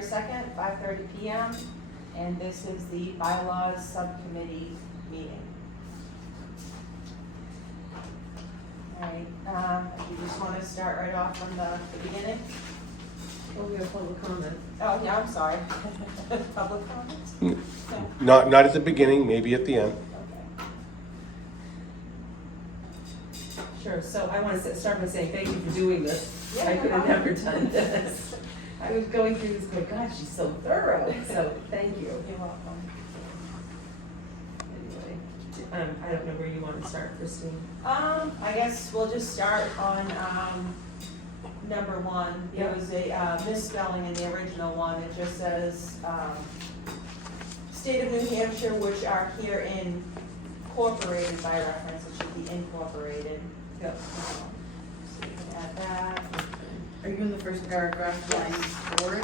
January 2nd, 5:30 PM, and this is the Bylaws Subcommittee meeting. All right, you just want to start right off from the beginning? Oh, we have public comment. Oh, yeah, I'm sorry. Public comments? Not at the beginning, maybe at the end. Okay. Sure, so I want to start by saying thank you for doing this. Yeah, I no could have problem. never done this. I was going through this going, gosh, she's so thorough, so thank you. You're welcome. Anyway, I don't know where you want to start, Christine. I guess we'll just start on, number one. There was a misspelling in the original one. It just says, State of New Hampshire, which are here incorporated by reference. It should be incorporated. Yep. So you can add that. Are you in the first paragraph, line 4?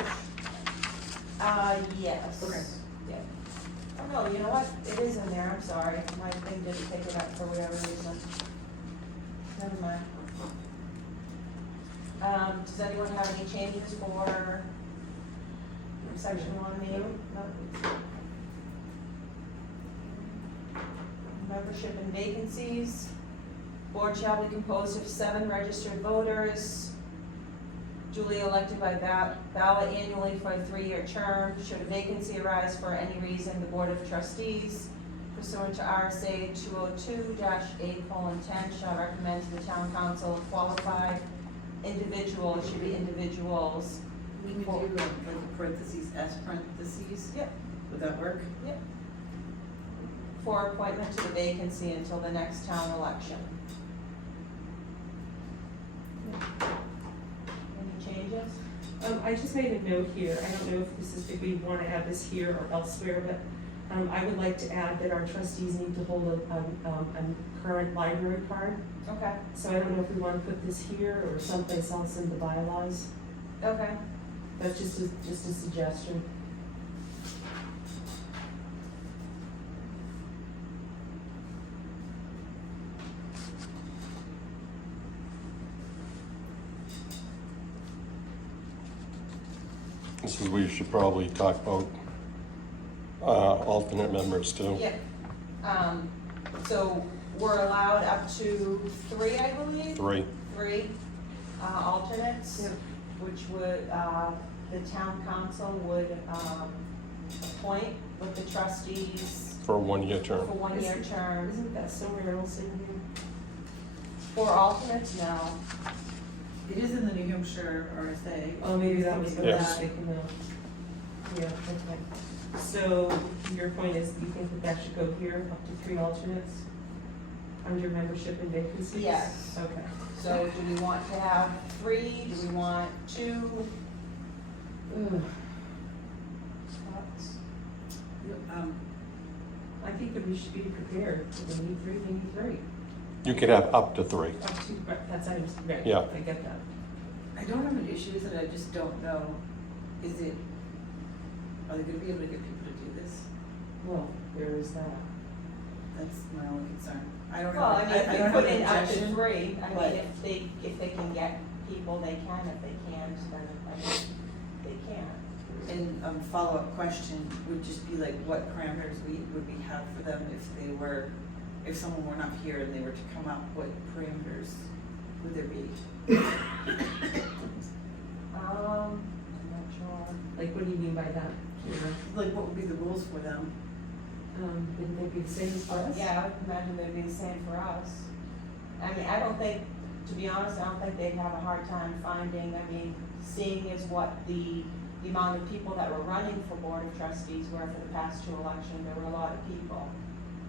Yes. Okay. Yeah. Oh, no, you know what? It is in there. I'm sorry. My thing didn't pick it up for whatever reason. Never mind. Does anyone have any changes for section 1A? No. Membership and vacancies. Board shall be composed of 7 registered voters, duly elected by ballot annually for a 3-year term. Should a vacancy arise for any reason, the Board of Trustees pursuant to RSA 202-8:10 shall recommend to the town council a qualified individual, it should be individuals. We could do like a parentheses, S parentheses? Yep. Would that work? Yep. For appointment to the vacancy until the next town election. Any changes? I just made a note here, I don't know if if we want to add this here or elsewhere, but I would like to add that our trustees need to hold a current library card. Okay. So I don't know if we want to put this here or someplace else in the bylaws. Okay. That's just a suggestion. This is where you should probably talk about alternate members too. Yep. So we're allowed up to 3, I believe? 3. 3 alternates, Yep. which would, the town council would appoint with the trustees For a 1-year for term. 1-year terms. Isn't that somewhere else in here? For alternates, no. It is in the New Hampshire RSA. Oh, maybe that was what I was Yes. thinking of. Yeah, okay. So your point is, you think that should go here, up to 3 alternates? Under membership and vacancies? Yes. Okay. So do we want to have 3? Do we want 2? Thoughts? I think that we should be prepared. If we need 3, we need 3. You could have up to 3. Up to, that's, right, Yeah. I get that. I don't have an issue with it, I just don't know, are they gonna be able to get people to do this? Well, there is that. That's my only concern. I don't Well, I have, mean, if I we don't put have in an up to objection. 3, I but- mean, if they can get people, they can. If they can't, then I mean, they can't. And follow-up question would just be like, what parameters would we have for them if someone were not here and they were to come up, what parameters would there be? I'm not sure. Like, what do you mean by that, Kira? Like, what would be the rules for them? Wouldn't they be the same as us? Yeah, I would imagine they'd be the same for us. I mean, I don't think, to be honest, I don't think they'd have a hard time finding, I mean, seeing as what the amount of people that were running for Board of Trustees were for the past 2 elections, there were a lot of people.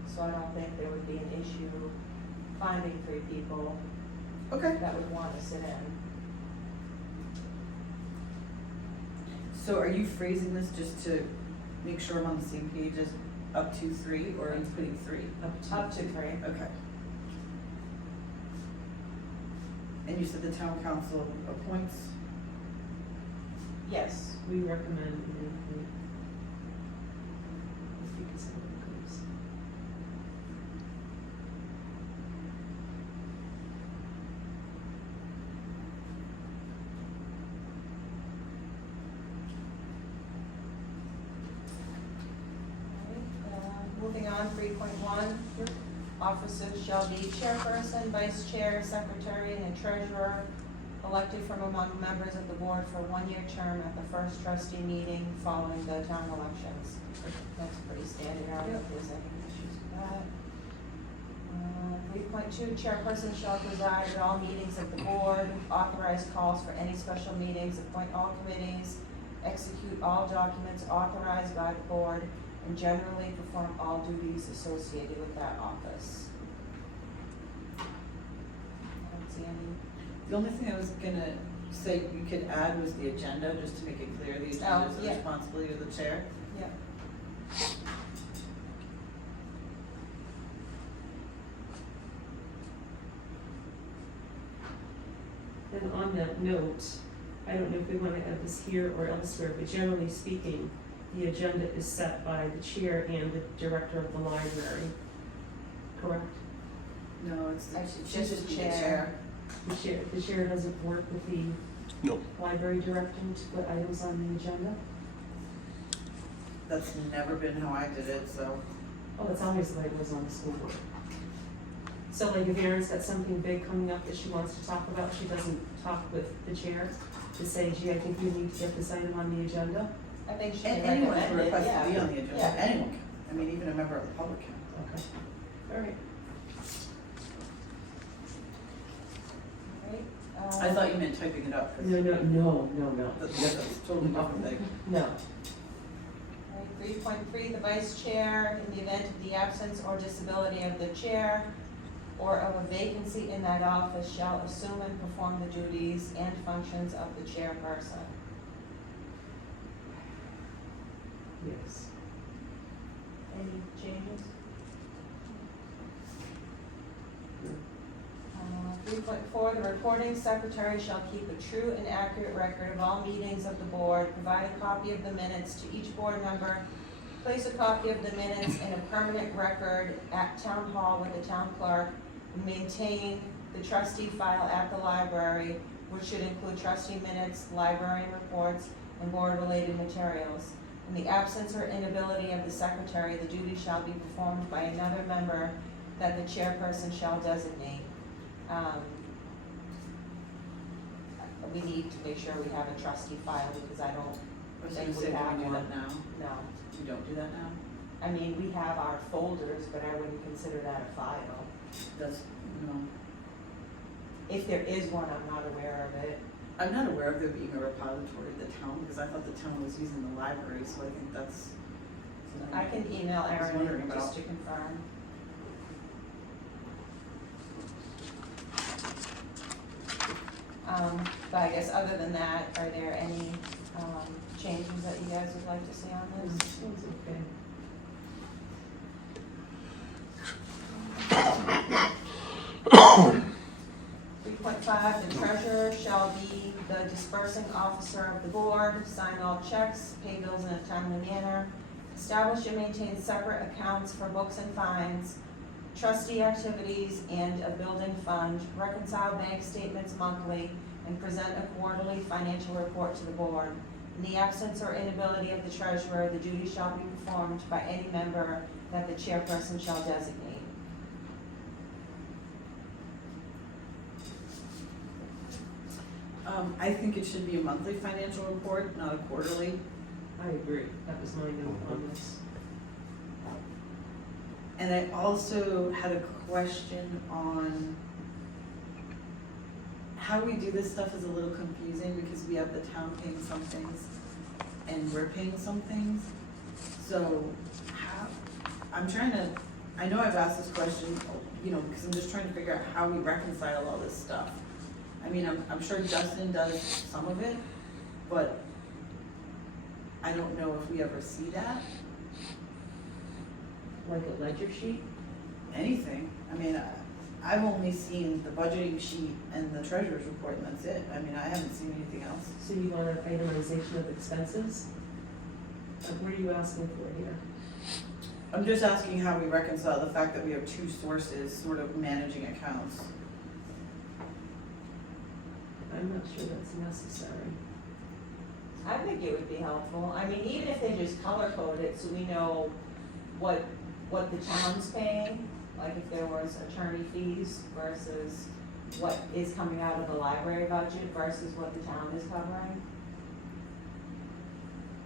So I don't think there would be an issue finding 3 people Okay. that would want to sit in. So are you phrasing this just to make sure I'm on the same page as up to 3 or including 3? Up to 3. Okay. And you said the town council appoints? Yes. We recommend, if you could say what it goes. on 3.1. Officers shall be chairperson, vice chair, secretary, and treasurer, elected from among members of the board for a one-year term at the first trustee meeting following the town elections. That's pretty standard, I don't know if there's any issues with that. 3.2, chairperson shall preside at all meetings of the board, authorize calls for any special meetings, appoint all committees, execute all documents authorized by the board, and generally perform all duties associated with that office. I don't see any. The only thing I was gonna say you could add was the agenda, just to make it clear, the agenda is the yeah. responsibility of the chair. Yep. And on that note, I don't know if we wanna add this here or elsewhere, but generally speaking, the agenda is set by the chair and the director of the library, correct? No, it's, Actually, it should just be the chair. chair. The chair doesn't work with the No. library director to put items on the agenda? That's never been how I did it, so. Oh, that's always the way it was on the school board. So like if Erin's got something big coming up that she wants to talk about, she doesn't talk with the chair to say, gee, I think you need to get this item on the agenda? I think she And anyone can recommended, request yeah. to be on the agenda, Yeah. anyone can, I mean, even a member of the public can. Okay, all right. Right, I thought you meant typing it up, 'cause No. that's a totally different thing. No. 3.3, the vice chair, in the event of the absence or disability of the chair or of a vacancy in that office, shall assume and perform the duties and functions of the chairperson. Yes. Any changes? 3.4, the recording secretary shall keep a true and accurate record of all meetings of the board, provide a copy of the minutes to each board member, place a copy of the minutes in a permanent record at town hall with the town clerk, and maintain the trustee file at the library, which should include trustee minutes, library reports, and board-related materials. In the absence or inability of the secretary, the duty shall be performed by another member that the chairperson shall designate. We need to make sure we have a trustee file, because I don't I was think gonna we say, do have we do one. that now? No. You don't do that now? I mean, we have our folders, but I wouldn't consider that a file. That's, no. If there is one, I'm not aware of it. I'm not aware of there being a repository at the town, because I thought the town was using the library, so I think that's. I can email I was Erin wondering just about. to confirm. But I guess other than that, are there any, changes that you guys would like to see on this? Sounds okay. Three point five, the treasurer shall be the dispersing officer of the board, sign all checks, pay bills in a timely manner, establish and maintain separate accounts for books and fines, trustee activities, and a building fund, reconcile bank statements monthly, and present a quarterly financial report to the board. In the absence or inability of the treasurer, the duty shall be performed by any member that the chairperson shall designate. I think it should be a monthly financial report, not a quarterly. I agree, that was my note on this. And I also had a question on how we do this stuff is a little confusing, because we have the town paying some things and we're paying some things. So how, I'm trying to, I know I've asked this question, you know, because I'm just trying to figure out how we reconcile all this stuff. I mean, I'm sure Justin does some of it, but I don't know if we ever see that, Like a ledger sheet? anything. I mean, I've only seen the budgeting sheet and the treasurer's report, and that's it. I mean, I haven't seen anything else. So you want an itemization of expenses? What are you asking for here? I'm just asking how we reconcile the fact that we have two sources sort of managing accounts. I'm not sure that's necessary. I think it would be helpful. I mean, even if they just color code it so we know what what the town's paying, like if there was attorney fees versus what is coming out of the library budget versus what the town is covering.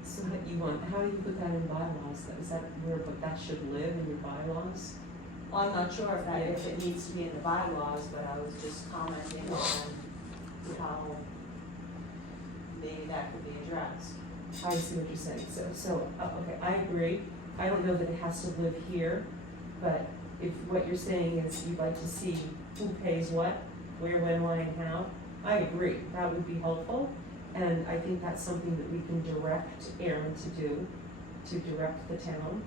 So that you want, how do you put that in bylaws? Is that where, but that should live in your bylaws? Well, I'm not sure if it needs to be in the bylaws, but I was just commenting on how maybe that could be addressed. I see what you're saying, okay, I agree. I don't know that it has to live here, but if what you're saying is you'd like to see who pays what, where, when, why, and how, I agree, that would be helpful. And I think that's something that we can direct Aaron to do, to direct the town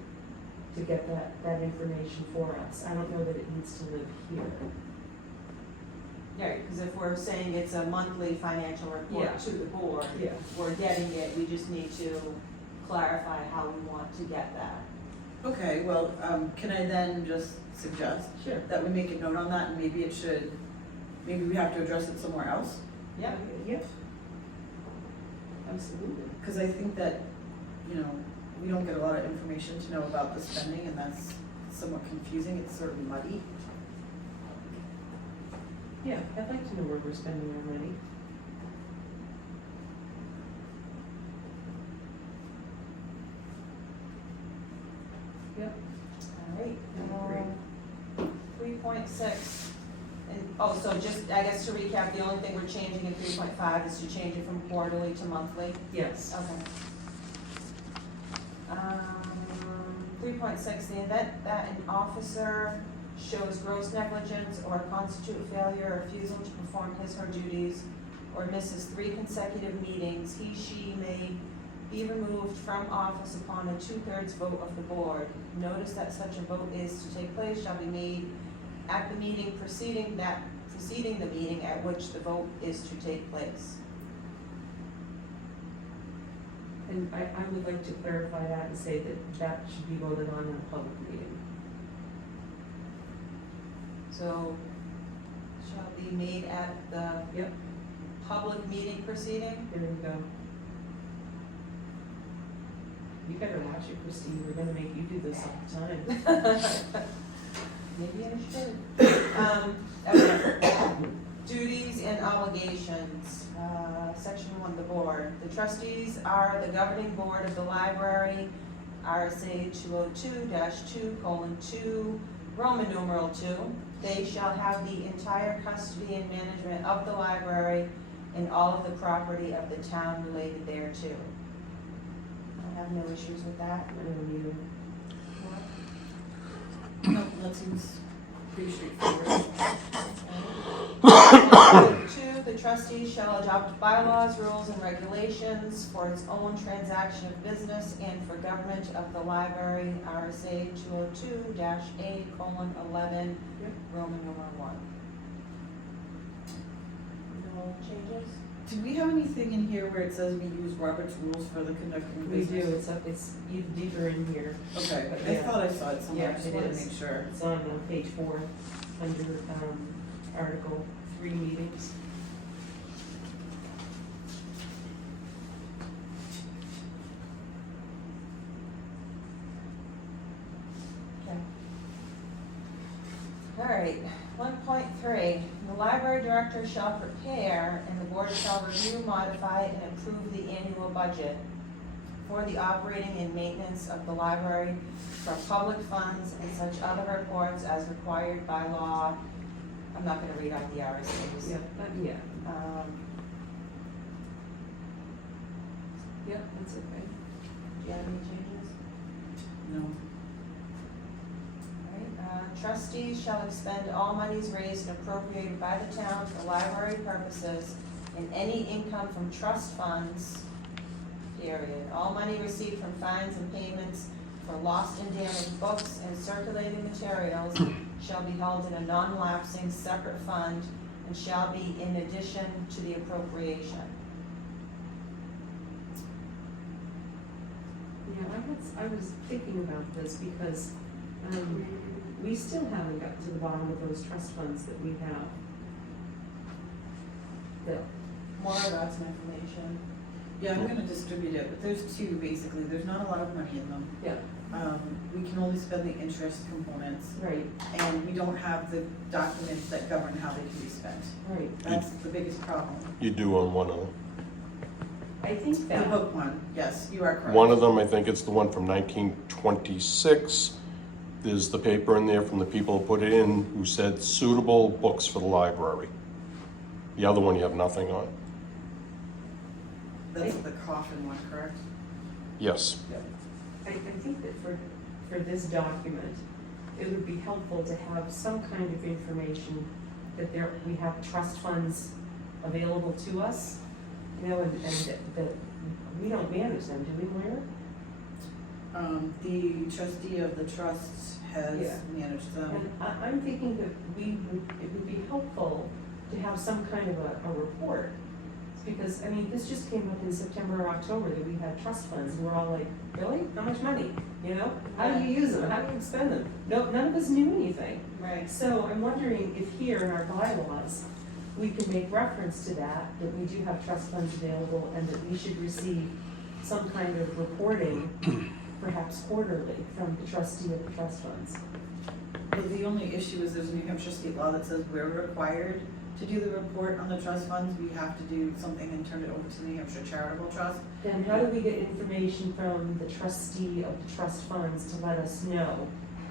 to get that information for us. I don't know that it needs to live here. Yeah, because if we're saying it's a monthly financial report Yeah. to the board, Yeah. we're getting it, we just need to clarify how we want to get that. Okay, well, can I then just suggest Sure. that we make a note on that, and maybe we have to address it somewhere else? Yep. Yep. Absolutely. Because I think that, we don't get a lot of information to know about the spending, and that's somewhat confusing, it's sort of muddy. Yeah, I'd like to know where we're spending our money. Yep. All right, 3.6. So just, I guess to recap, the only thing we're changing in 3.5 is to change it from quarterly to monthly. Yes. Okay. 3.6, the event that an officer shows gross negligence or constitute failure or refusal to perform his or her duties or misses 3 consecutive meetings, he, she may be removed from office upon a 2/3 vote of the board. Notice that such a vote is to take place shall be made at the meeting preceding the meeting at which the vote is to take place. And I would like to clarify that and say that should be voted on in a public meeting. So, shall be made at the Yep. public meeting proceeding? There we go. You better watch it, Christine, we're gonna make you do this all the time. Maybe I should. Okay. Duties and obligations, section 1, the board. The trustees are the governing board of the library, RSA 202-2:2, Roman numeral 2. They shall have the entire custody and management of the library and all of the property of the town related thereto. I have no issues with that. I don't either. No, that seems pretty straightforward. 2, the trustees shall adopt bylaws, rules, and regulations for its own transaction of business and for government of the library, RSA 202-A:11, Yep. Roman numeral 1. No changes? Do we have anything in here where it says we use Robert's rules for the conducting of We do, business? it's even deeper in here. Okay, I Yeah. thought I saw it somewhere, Yeah, I just it wanted to is. make sure. It's on page 4, under Article 3 meetings. Okay. All right, 1.3, the library director shall prepare and the board shall review, modify, and approve the annual budget for the operating and maintenance of the library from public funds and such other reports as required by law. I'm not gonna read out the RSA's. Yeah, yeah, yep, that's okay. Do you have any changes? No. Alright, trustees shall expend all monies raised and appropriated by the town for library purposes and any income from trust funds, period. All money received from fines and payments for lost and damaged books and circulating materials shall be held in a non-lapsing separate fund and shall be in addition to the appropriation. Yeah, I was thinking about this because, we still haven't got to the bottom of those trust funds that we have. More about some information. Yeah, I'm gonna distribute it, but there's two basically, there's not a lot of money in them. Yeah, We can only spend the interest components, right, and we don't have the documents that govern how they can be spent. right. That's the biggest problem. You do on one of them. I think The that, book one, yes, you are correct. One of them, I think it's the one from 1926. There's the paper in there from the people who put it in who said suitable books for the library. The other one you have nothing on. That's the coffin one, correct? Yes. I think that for this document, it would be helpful to have some kind of information that we have trust funds available to us, you know, and that we don't manage them, do we, Moira? The trustee of the trust has Yeah. managed them. And I'm thinking that it would be helpful to have some kind of a report. Because, I mean, this just came up in September or October that we had trust funds, and we're all like, really? How much money? You know? How do you use them? How do you spend them? No, none of us knew anything. Right. So I'm wondering if here in our bylaws, we can make reference to that we do have trust funds available, and that we should receive some kind of reporting, perhaps quarterly, from the trustee of the trust funds. But the only issue is there's a New Hampshire state law that says we're required to do the report on the trust funds. We have to do something and turn it over to the New Hampshire Charitable Trust. Then how do we get information from the trustee of the trust funds to let us know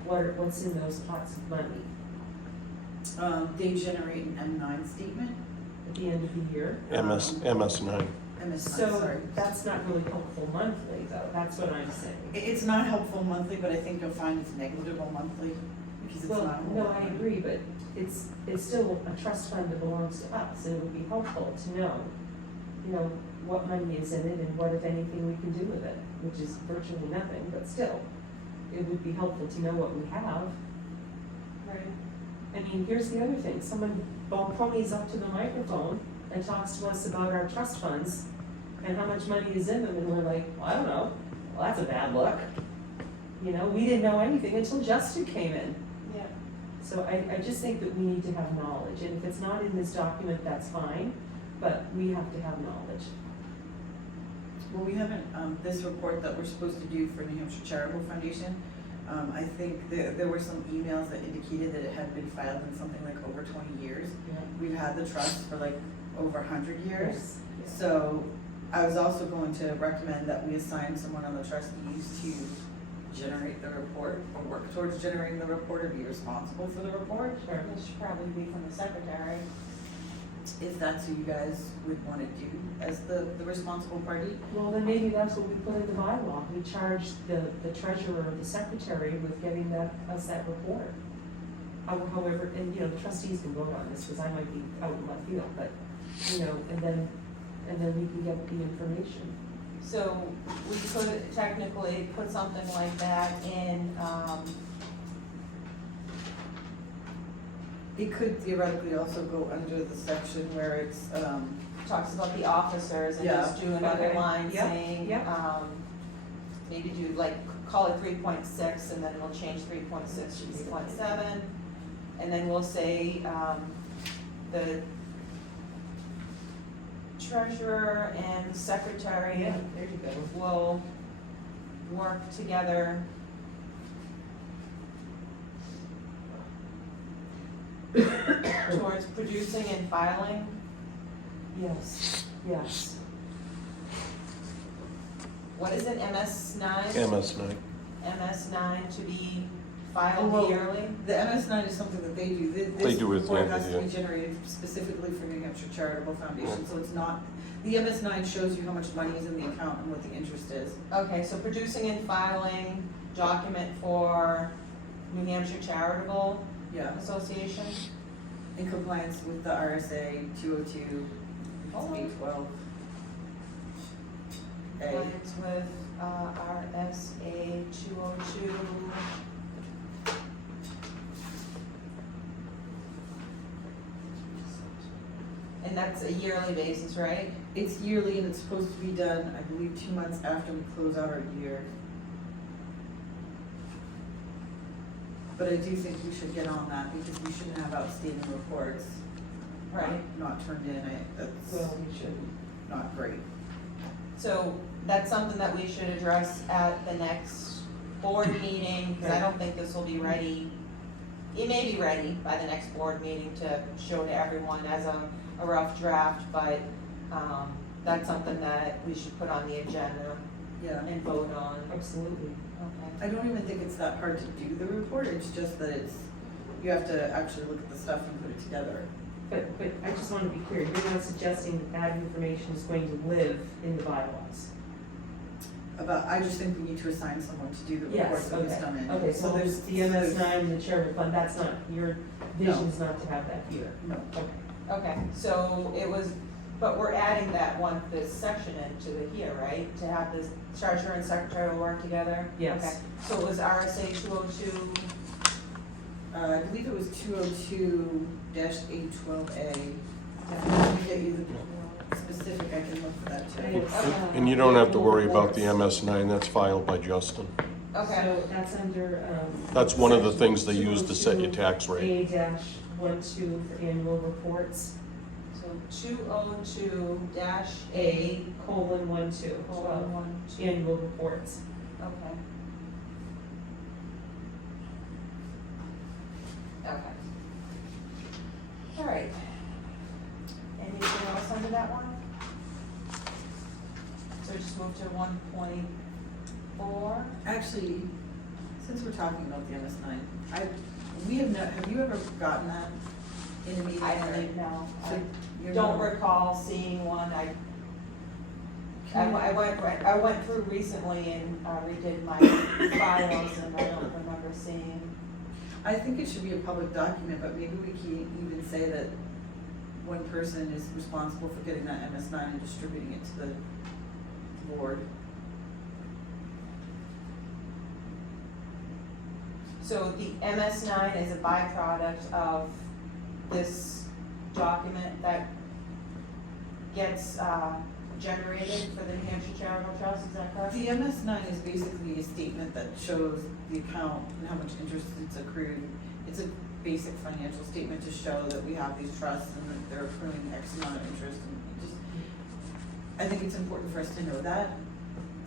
what's in those pots of money They generate an M9 statement. at the end of the year? MS9. So that's not really helpful monthly, though, that's what I'm saying. It's not helpful monthly, but I think you'll find it's negligible monthly because it's Well, not a whole no, lot of I money. agree, but it's still a trust fund that belongs to us, and it would be helpful to know, you know, what money is in it and what, if anything, we can do with it, which is virtually nothing, but still, it would be helpful to know what we have. Right. I mean, here's the other thing, someone ponies up to the microphone and talks to us about our trust funds and how much money is in them, and we're like, well, I don't know, well, that's a bad look. You know, we didn't know anything until Justin came in. Yeah. So I just think that we need to have knowledge, and if it's not in this document, that's fine, but we have to have knowledge. Well, we haven't, this report that we're supposed to do for New Hampshire Charitable Foundation, I think there were some emails that indicated that it had been filed in something like over 20 years. We've had the trust for like over 100 years. Yes. So I was also going to recommend that we assign someone on the trustees to generate the report or work towards generating the report or be responsible for the report. Sure. It should probably be from the secretary. If that's who you guys would want to do as the responsible party. Well, then maybe that's what we put in the bylaw, we charge the treasurer or the secretary with getting us that report. However, and you know, the trustees can vote on this, because I might be out in left field, but, you know, and then we can get the information. So we could technically put something like that in, It could theoretically also go under the section where it's, talks about the officers and Yeah. just do another Okay. line Yep, saying, yep. maybe do like, call it 3.6 and then it'll change 3.6 to 3.7. And then we'll say, the treasurer and secretary There you go. will work together towards producing and filing. Yes, yes. What is it, MS9? MS9. MS9 to be filed Well, yearly? the MS9 is something that they do. They do it at the report end of has the to be year. generated specifically for New Hampshire Charitable Foundation, so it's not, the MS9 shows you how much money is in the account and what the interest is. Okay, so producing and filing document for New Hampshire Charitable Yeah, Association? in compliance with the RSA 202, Oh. 812. A. Compliance with RSA 202. And that's a yearly basis, right? It's yearly and it's supposed to be done, I believe, 2 months after we close out our year. But I do think we should get on that because we shouldn't have outstanding reports. Right. Not turned in, that's Well, we shouldn't. not great. So that's something that we should address at the next board meeting, because I don't think this will be ready. It may be ready by the next board meeting to show to everyone as a rough draft, but, that's something that we should put on the agenda Yeah. and vote on. Absolutely. Okay. I don't even think it's that hard to do the report, it's just that you have to actually look at the stuff and put it together. But I just want to be clear, you're not suggesting that information is going to live in the bylaws? I just think we need to assign someone to do the report Yes, that was done in. okay, so there's the MS nine, the chairman fund, that's not, your vision's not to have that here? No, Okay. Okay, so it was, but we're adding this section into it here, right? To have this treasurer and secretary work together? Yes. Okay. So it was RSA 202, I believe it was 202-812A. Let me get you the specific, I can look for that too. It's- And you don't have to worry about the MS9, that's filed by Justin. okay, So that's under, That's one of the things they use to set your tax rate. A-12 for annual reports, so 202-A, A:12, annual reports. okay. Okay. All right. Anything else under that one? So just move to 1.4. Actually, since we're talking about the MS9, have you ever gotten that in a meeting? I don't know. So I you're don't not- recall seeing one. I went through recently and redid my files, and I don't remember seeing. I think it should be a public document, but maybe we can even say that one person is responsible for getting that MS9 and distributing it to the board. So the MS9 is a byproduct of this document that gets generated for the New Hampshire Charitable Trust, is that correct? The MS9 is basically a statement that shows the account and how much interest it's accrued. It's a basic financial statement to show that we have these trusts and that they're accruing X amount of interest, and I think it's important for us to know that.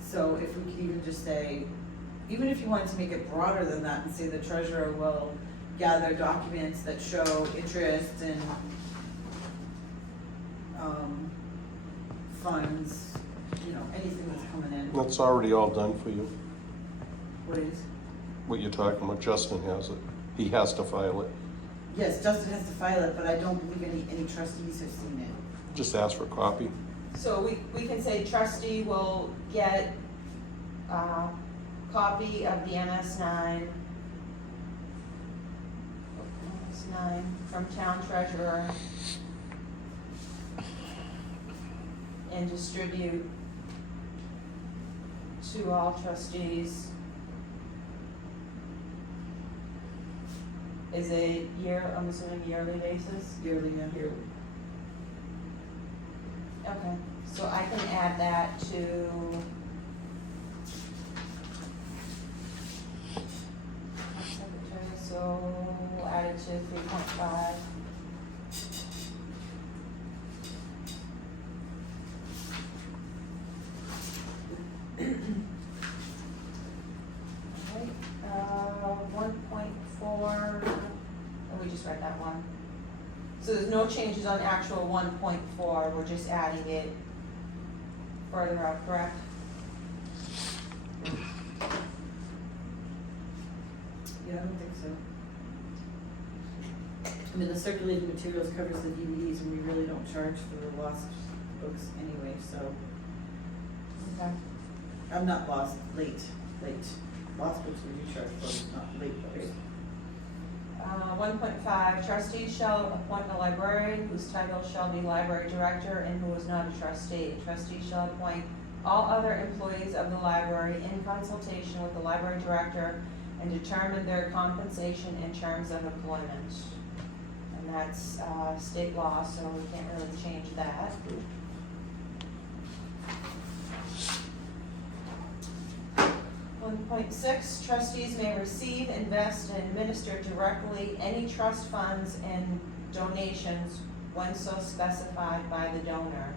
So if we could even just say, even if you wanted to make it broader than that and say the treasurer will gather documents that show interest and funds, anything that's coming in. That's already all done for you, What is? what you're talking about. Justin has it. He has to file it. Yes, Justin has to file it, but I don't believe any trustees have seen it. Just ask for a copy. So we can say trustee will get a copy of the MS9 from town treasurer and distribute to all trustees. Is it I'm assuming yearly basis? Yearly, yeah. Here, Okay, so I can add that to secretary, so we'll add it to 3.5. Alright, 1.4, we just read that one. So there's no changes on actual 1.4, we're just adding it further up, correct? Yeah, I don't think so. I mean, the circulating materials covers the DVDs, and we really don't charge for the lost books anyway, so, Okay. I'm not late. Lost books we do charge for, not late books. 1.5, trustees shall appoint a librarian whose title shall be library director and who is not a trustee. Trustees shall appoint all other employees of the library in consultation with the library director and determine their compensation and terms of employment. And that's state law, so we can't really change that. One 1.6, trustees may receive, invest, and administer directly any trust funds and donations when so specified by the donor.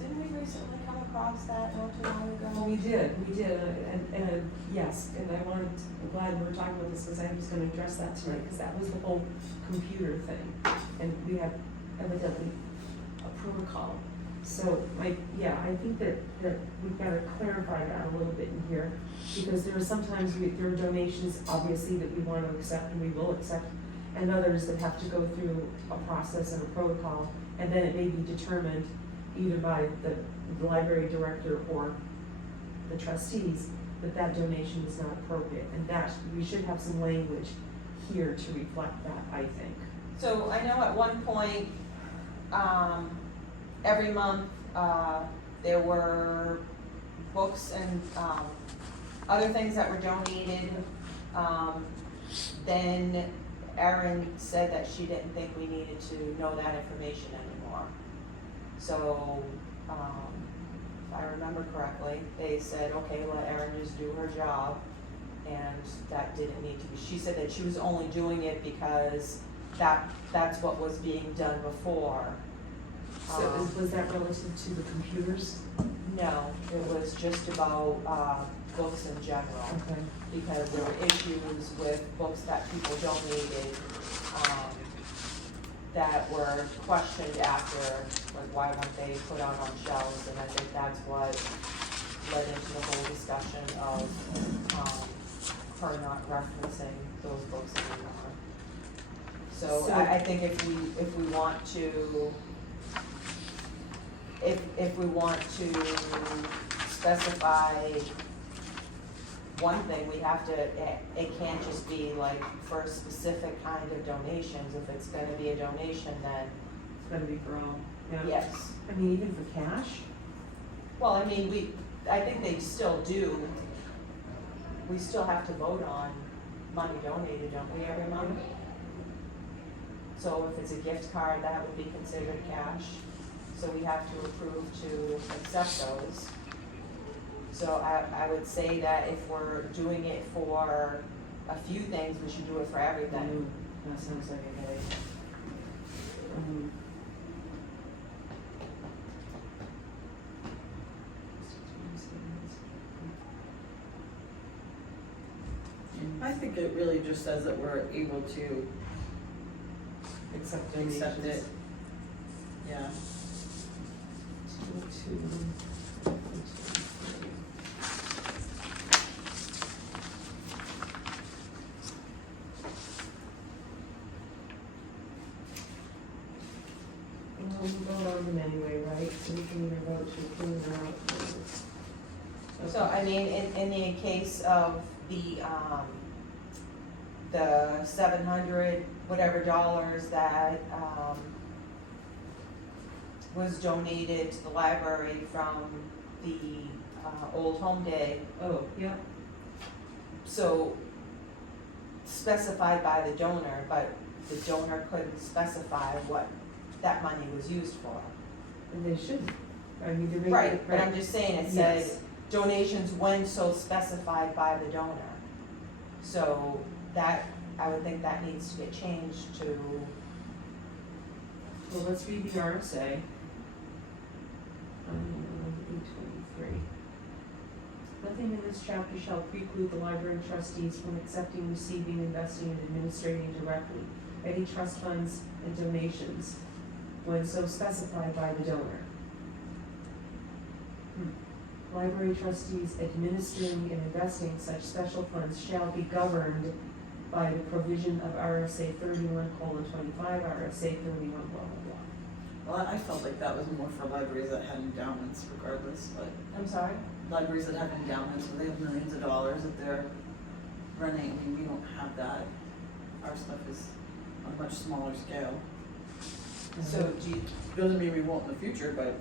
Didn't we recently come across that not too long Well, ago? we did, and yes, and I'm glad we're talking about this, because I was gonna address that tonight, because that was the whole computer thing, and we have evidently a protocol. So, I think that we've gotta clarify that a little bit in here, because there are sometimes, there are donations, obviously, that we wanna accept and we will accept, and others that have to go through a process and a protocol, and then it may be determined either by the library director or the trustees that donation is not appropriate, and that, we should have some language here to reflect that, I think. So I know at one point, every month, there were books and, other things that were donated. Then Erin said that she didn't think we needed to know that information anymore. So, if I remember correctly, they said, okay, let Erin just do her job, and that didn't need to be, she said that she was only doing it because that's what was being done before. So was that relative to the computers? No, it was just about, books in general. Okay. Because there were issues with books that people donated, that were questioned after, like why weren't they put out on shelves, and I think that's what led into the whole discussion of, her not referencing those books anymore. So I think if we want to, if we want to specify one thing, we have to, it can't just be like for a specific kind of donations. If it's gonna be a donation, then It's gotta be for all, yeah. yes. I mean, even for cash? Well, I mean, I think they still do. We still have to vote on money donated, don't we, every month? So if it's a gift card, that would be considered cash. So we have to approve to accept those. So I would say that if we're doing it for a few things, we should do it for everything. That sounds like a headache. I think it really just says that we're able to Accept donations. accept it. Yeah. 2, 2, 3. Well, we vote on them anyway, right? So we can either vote to approve or not approve. So I mean, in the case of the 700 whatever dollars that, was donated to the library from the, Old Home Day. Oh, yeah. So specified by the donor, but the donor couldn't specify what that money was used for. And they should. I mean, the Right, but I'm just saying, it said Yes. donations when so specified by the donor. So that, I would think that needs to get changed to, Well, let's read the RSA. 823. Nothing in this chapter shall preclude the library trustees from accepting, receiving, investing, and administrating directly any trust funds and donations when so specified by the donor. Library trustees administering and investing such special funds shall be governed by the provision of RSA 31:25, RSA 31, blah, blah, blah. Well, I felt like that was more for libraries that had endowments regardless, but I'm sorry? libraries that have endowments, where they have millions of dollars that they're running, and we don't have that. Our stuff is on a much smaller scale. So do you, Doesn't mean we won't in the future, but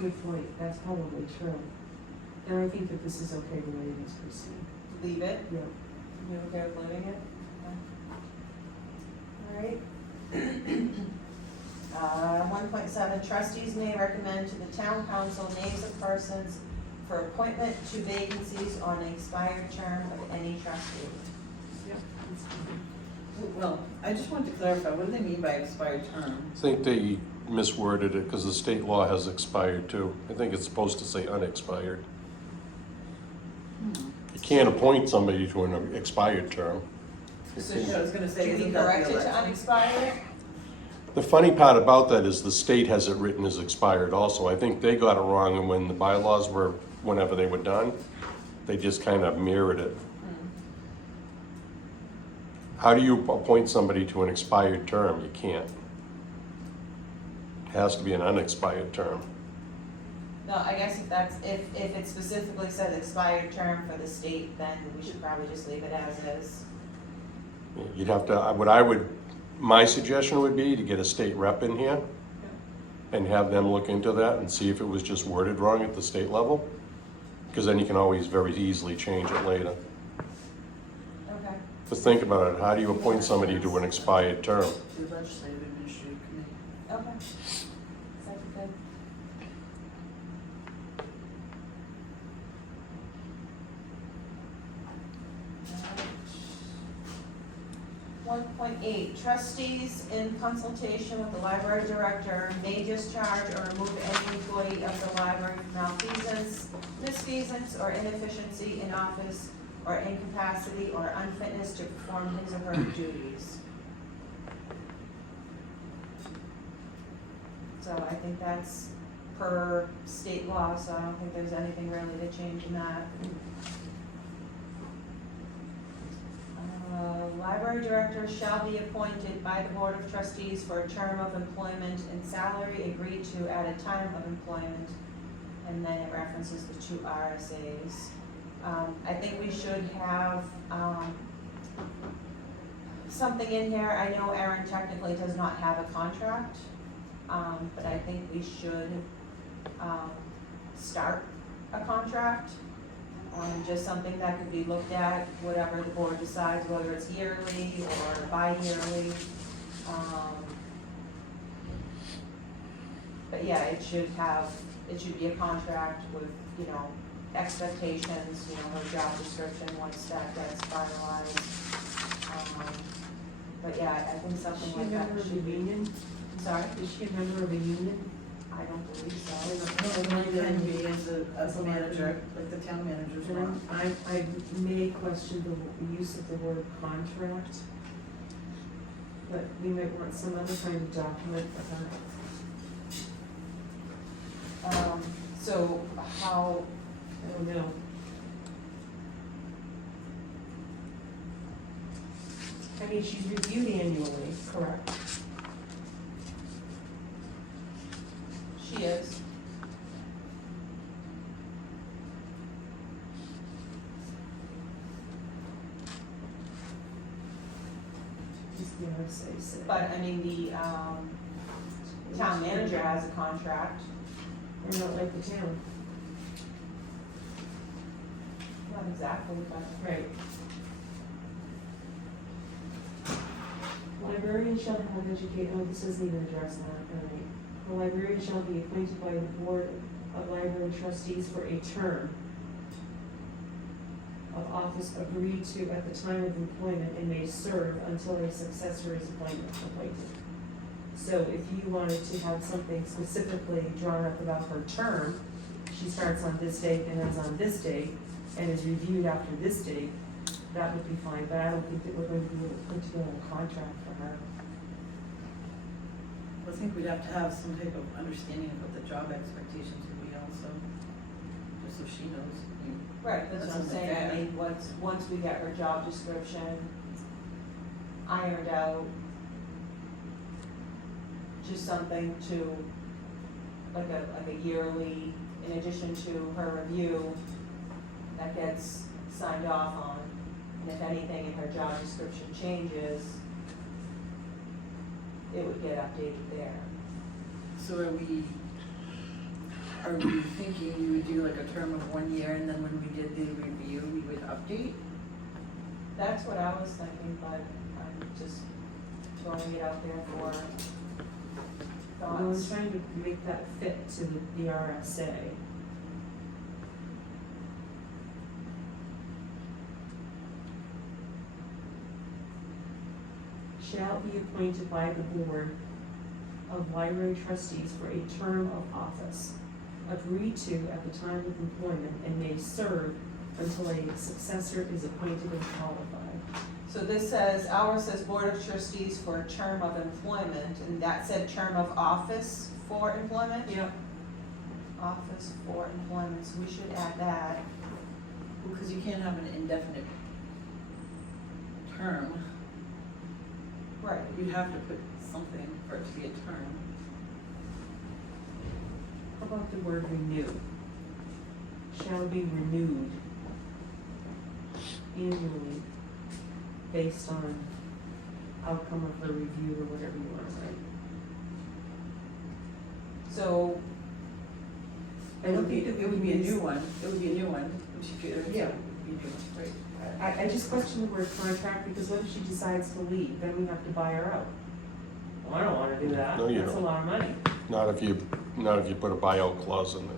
Good point, that's probably true. And I think that this is okay the way it is, Christine. leave it? Yeah. You okay with leaving it? Alright. 1.7, trustees may recommend to the town council names of persons for appointment to vacancies on the expired term of any trustee. Yep. Well, I just wanted to clarify, what do they mean by expired term? I think they misworded it because the state law has expired too. I think it's supposed to say unexpired. You can't appoint somebody to an expired term. So Yeah, I was gonna say, should we isn't that correct the it to election? unexpired? The funny part about that is the state has it written as expired also. I think they got it wrong, and when the bylaws were, whenever they were done, they just kind of mirrored it. How do you appoint somebody to an expired term? You can't. It has to be an unexpired term. No, I guess if it specifically says expired term for the state, then we should probably just leave it as is. You'd have to, my suggestion would be to get a state rep in here and have them look into that and see if it was just worded wrong at the state level. Because then you can always very easily change it later. Okay. But think about it, how do you appoint somebody to an expired term? The legislative administrative committee. Okay. Sounds good. 1.8, trustees in consultation with the library director may discharge or remove any employee of the library for malfeasance, misfeasance, or inefficiency in office, or incapacity or unfitness to perform his or her duties. So I think that's per state law, so I don't think there's anything really to change in that. Library director shall be appointed by the Board of Trustees for a term of employment and salary agreed to at a time of employment, and then it references the 2 RSAs. I think we should have, something in here. I know Erin technically does not have a contract, but I think we should, start a contract. Just something that could be looked at, whatever the board decides, whether it's yearly or bi-yearly. But yeah, it should be a contract with, expectations, her job description once that gets finalized. But yeah, I think Is something she a like that member of should the be. union? Sorry? Is she a member of a union? I don't believe so. No, one can be as a manager, like the town manager's And one. I may question the use of the word contract, but we might want some other kind of document for that. So how, I don't know. I mean, she's reviewed annually, correct? she is, Just the RSA say. but I mean, the, town manager has a contract, We're not like the town. not exactly, but. Right. Librarian shall have this doesn't even address that, right? The librarian shall be appointed by the Board of Library Trustees for a term of office agreed to at the time of employment and may serve until a successor is appointed. So if you wanted to have something specifically drawn up about her term, she starts on this date and ends on this date, and is reviewed after this date, that would be fine, but I don't think that we're going to be able to put together a contract for her. I think we'd have to have some type of understanding of what the job expectations would be also, just so she knows. Right, that's what I'm That's saying, I unfair. mean, once we get her job description ironed out, just something to, like a yearly, in addition to her review, that gets signed off on. And if anything in her job description changes, it would get updated there. So are we thinking we would do like a term of 1 year, and then when we did the review, we would update? That's what I was thinking, but I'm just throwing it out there for I was thoughts. trying to make that fit to the RSA. shall be appointed by the Board of Library Trustees for a term of office agreed to at the time of employment and may serve until a successor is appointed and qualified. So this says, ours says Board of Trustees for a term of employment, and that said term of office for employment? Yep. Office for employment, so we should add that. Because you can't have an indefinite term, Right. you have to put something for it to be a term. How about the word renew? Shall be renewed annually based on outcome of the review or whatever you want to write. So, I don't think that It would be a use- new one, it would be a new one, which you could, Yeah. it would be new, right? I just question the word contract, because what if she decides to leave, then we have to buy her out? Well, I don't wanna do that, No, you that's a don't. lot of money. Not if you put a buyout clause in there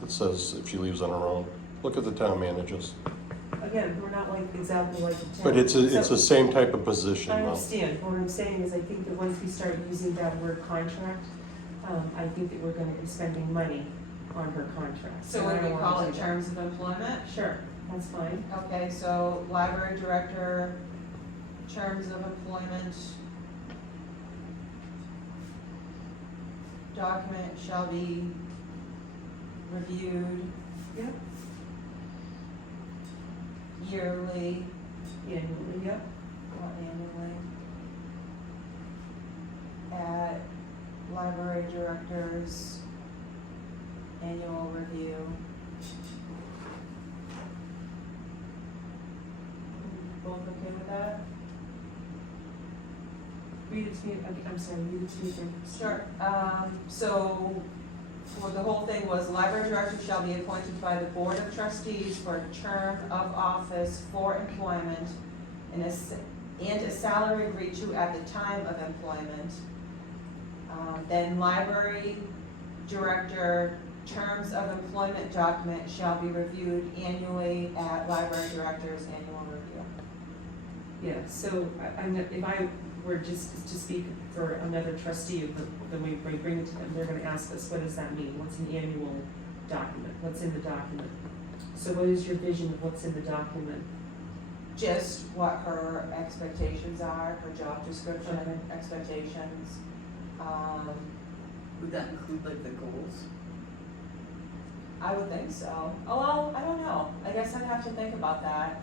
that says if she leaves on her own. Look at the town managers. Again, we're not like exactly like the town. But it's the So- same type of position I though. understand, what I'm saying is I think that once we start using that word contract, I think that we're gonna be spending money on her contract. so I would don't we wanna call do it that. terms of employment? Sure, that's fine. Okay, so library director, terms of employment. Document shall be reviewed Yep. yearly, Annually, yep. or annually. At library director's annual review. Both okay with that? Read it to me, I'm sorry, read it to me again. Sure. So, for the whole thing was, library director shall be appointed by the Board of Trustees for a term of office for employment and a salary agreed to at the time of employment. Then library director, terms of employment document shall be reviewed annually at library director's annual review. Yeah, so if I were just to speak for another trustee, then we bring it to them, they're gonna ask us, what does that mean? What's an annual document? What's in the document? So what is your vision of what's in the document? Just what her expectations are, her job description, Okay. expectations. Would that include like the goals? I would think so. Oh, well, I don't know. I guess I'd have to think about that.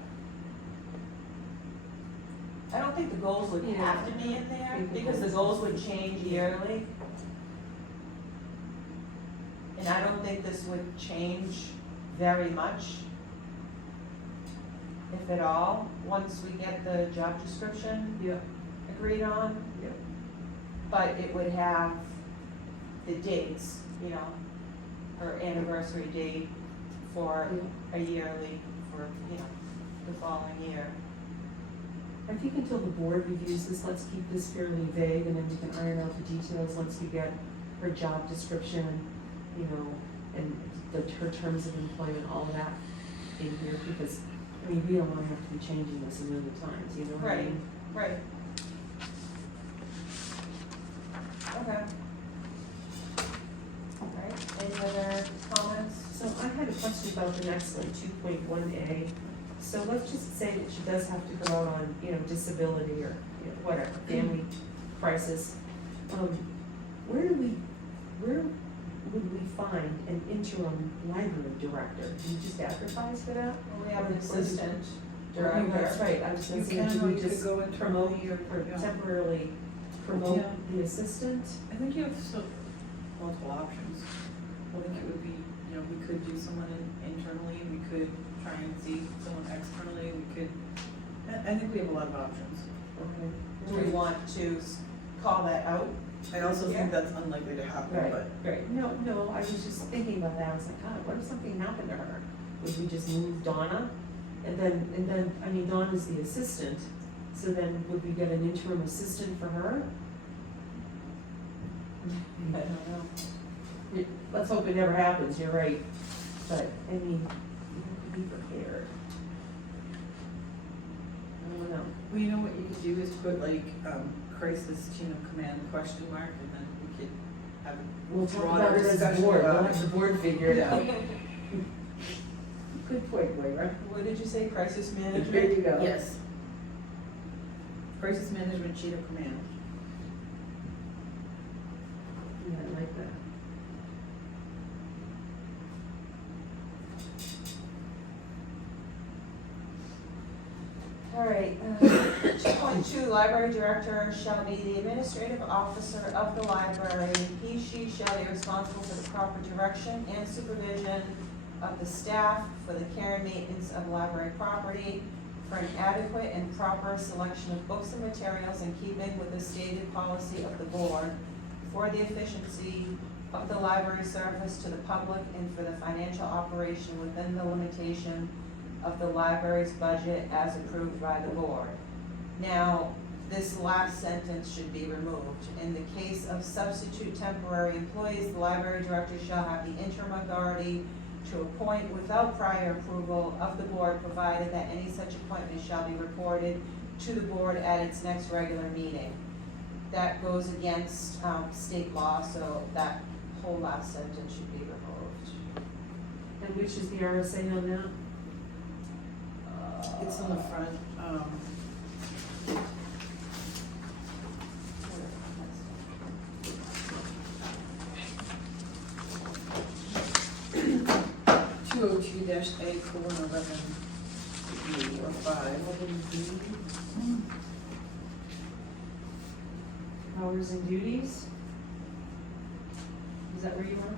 I don't think the goals would have to be in there, think the because the goals- goals would change yearly. And I don't think this would change very much, if at all, once we get the job description Yeah. agreed on. Yep. But it would have the dates, you know, her anniversary date for a yearly, for, you know, the following year. I think until the board reviews this, let's keep this fairly vague, and then we can iron out the details once we get her job description, you know, and her terms of employment, all of that in here, because, I mean, we don't wanna have to be changing this a million times, you know what I Right. mean? Right. Okay. Alright, any other comments? So I had a question about the next one, 2.1A. So let's just say that she does have to go out on, you know, disability or, you know, whatever, family crisis. Where would we find an interim library director? Do you just advertise for that? Well, we have an Or- assistant Oh, director. that's right, I was gonna You say, can, do or we you could just go and promote or, or yeah. temporarily promote Yeah. the assistant? I think you have multiple options. I think it would be, you know, we could do someone internally, we could try and see someone externally, we could, I think we have a lot of options. Okay. Do we want to call that out? I also Yeah. think that's unlikely to happen, Right, but right, no, I was just thinking about that, I was like, God, what if something happened to her? Would we just move Donna? And then, I mean, Donna's the assistant, so then would we get an interim assistant for her? I don't know. Let's hope it never happens, you're right, but, I mean, you have to be prepared. one out. Well, you know what you could do is put like, crisis chain of command question mark, and then we could have a We'll talk broader about it as a discussion board, we'll about have it. the board figure it Yeah. out. Good point, Moira. What did you say, crisis There management? you go. Yes. Crisis management chain of command. Yeah, I like that. All right, 2.2, library director shall be the administrative officer of the library. He, she shall be responsible for the proper direction and supervision of the staff for the care and maintenance of library property, for an adequate and proper selection of books and materials in keeping with the stated policy of the board, for the efficiency of the library service to the public and for the financial operation within the limitation of the library's budget as approved by the board. Now, this last sentence should be removed. In the case of substitute temporary employees, the library director shall have the interim authority to appoint without prior approval of the board, provided that any such appointment shall be reported to the board at its next regular meeting. That goes against state law, so that whole last sentence should be removed. And which is the RSA on that? It's on the front, 202-A:11 B or 5. Powers and duties? Is that where you are?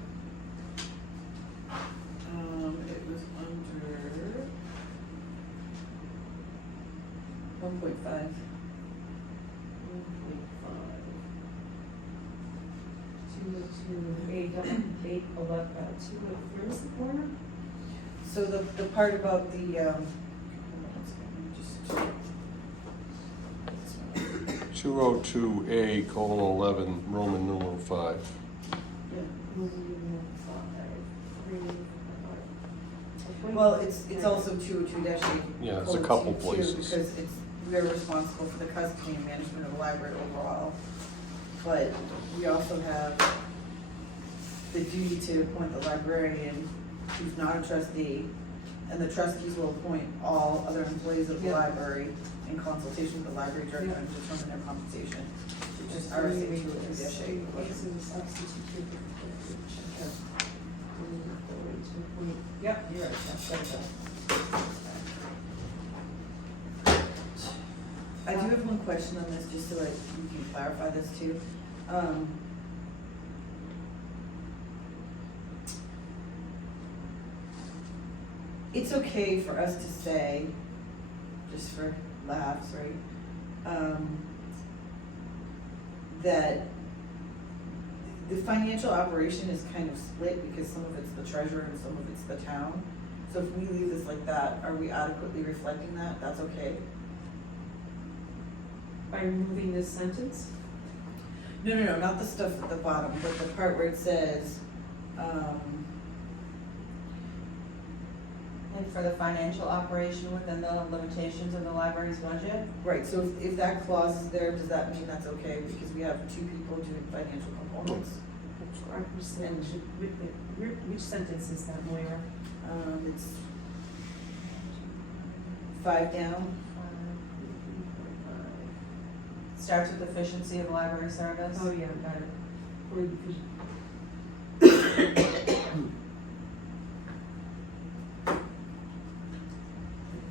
It was under 1.5. 202, 811, where is the corner? So the part about the, just. 202A:11, Roman numeral 5. Well, it's also 202-8. Yeah, it's a couple 2, places. Because we're responsible for the custody and management of the library overall. But we also have the duty to appoint the librarian who's not a trustee, and the trustees will appoint all other employees of the Yeah. library in consultation with the library director and determine their compensation. Which is RSA 202-8. Yep, you're right, that's better. I do have one question on this, just so that you can clarify this too. It's okay for us to say, just for laughs, right? That the financial operation is kind of split because some of it's the treasurer and some of it's the town. So if we leave this like that, are we adequately reflecting that? That's okay? By removing this sentence? No, not the stuff at the bottom, but the part where it says, And for the financial operation within the limitations of the library's budget? right, so if that clause is there, does that mean that's okay? Because we have two people doing financial components. Which sentence is that, Moira? It's 5 down. Starts with efficiency of library service. Oh, yeah, got it. Or you could-